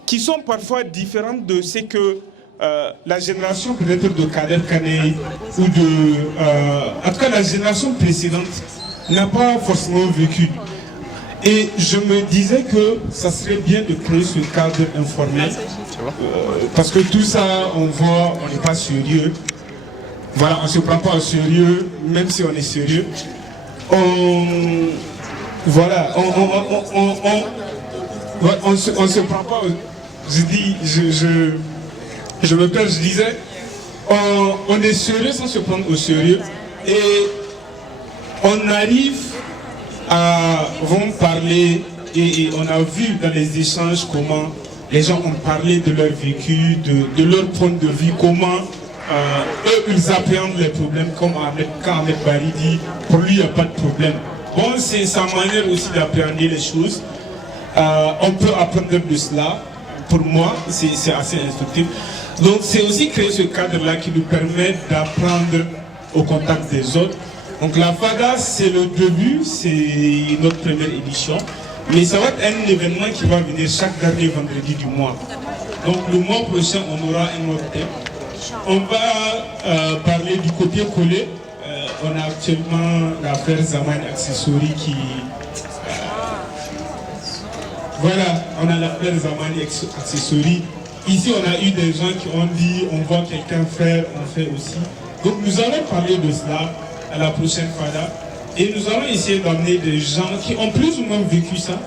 qui sont parfois différentes de ce que la génération peut-être de Kader Kanei ou de... en tout cas, la génération précédente n'a pas forcément vécu. Et je me disais que ça serait bien de créer ce cadre informel. Parce que tout ça, on voit, on n'est pas sérieux. Voilà, on ne se prend pas au sérieux, même si on est sérieux. Voilà, on se prend pas. Je me perds, je disais, on est sérieux sans se prendre au sérieux et on arrive à vont parler et on a vu dans les échanges comment les gens ont parlé de leur vécu, de leur point de vue, comment eux ils appréhendent les problèmes, comme quand Ahmed Bari dit pour lui il n'y a pas de problème. Bon, c'est sa manière aussi d'appréhender les choses. On peut apprendre de cela. Pour moi, c'est assez instructif. Donc c'est aussi créer ce cadre-là qui nous permet d'apprendre au contact des autres. Donc la FADA, c'est le début, c'est notre première édition. Mais ça va être un événement qui va venir chaque dernier vendredi du mois. Donc le mois prochain, on aura un autre thème. On va parler du copier-coller. On a actuellement l'affaire Zaman Accessory qui... voilà, on a l'affaire Zaman Accessory. Ici, on a eu des gens qui ont dit, on voit quelqu'un faire, on fait aussi. Donc nous allons parler de cela à la prochaine FADA. Et nous allons essayer d'amener des gens qui ont plus ou moins vécu ça.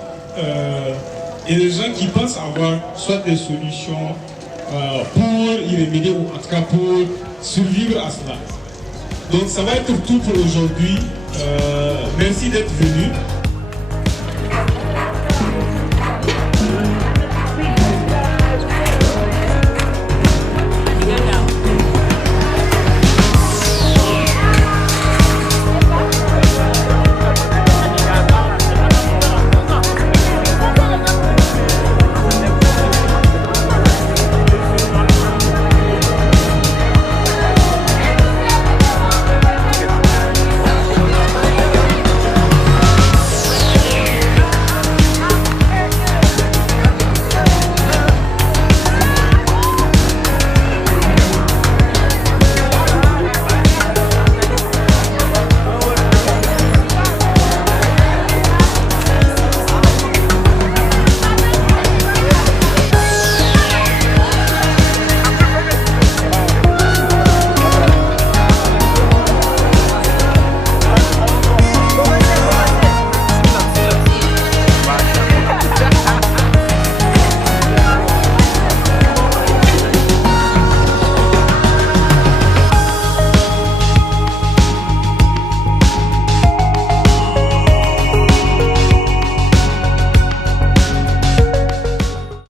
Et des gens qui pensent avoir soit des solutions pour y remédier ou en tout cas pour survivre à cela. Donc ça va être tout pour aujourd'hui. Merci d'être venu.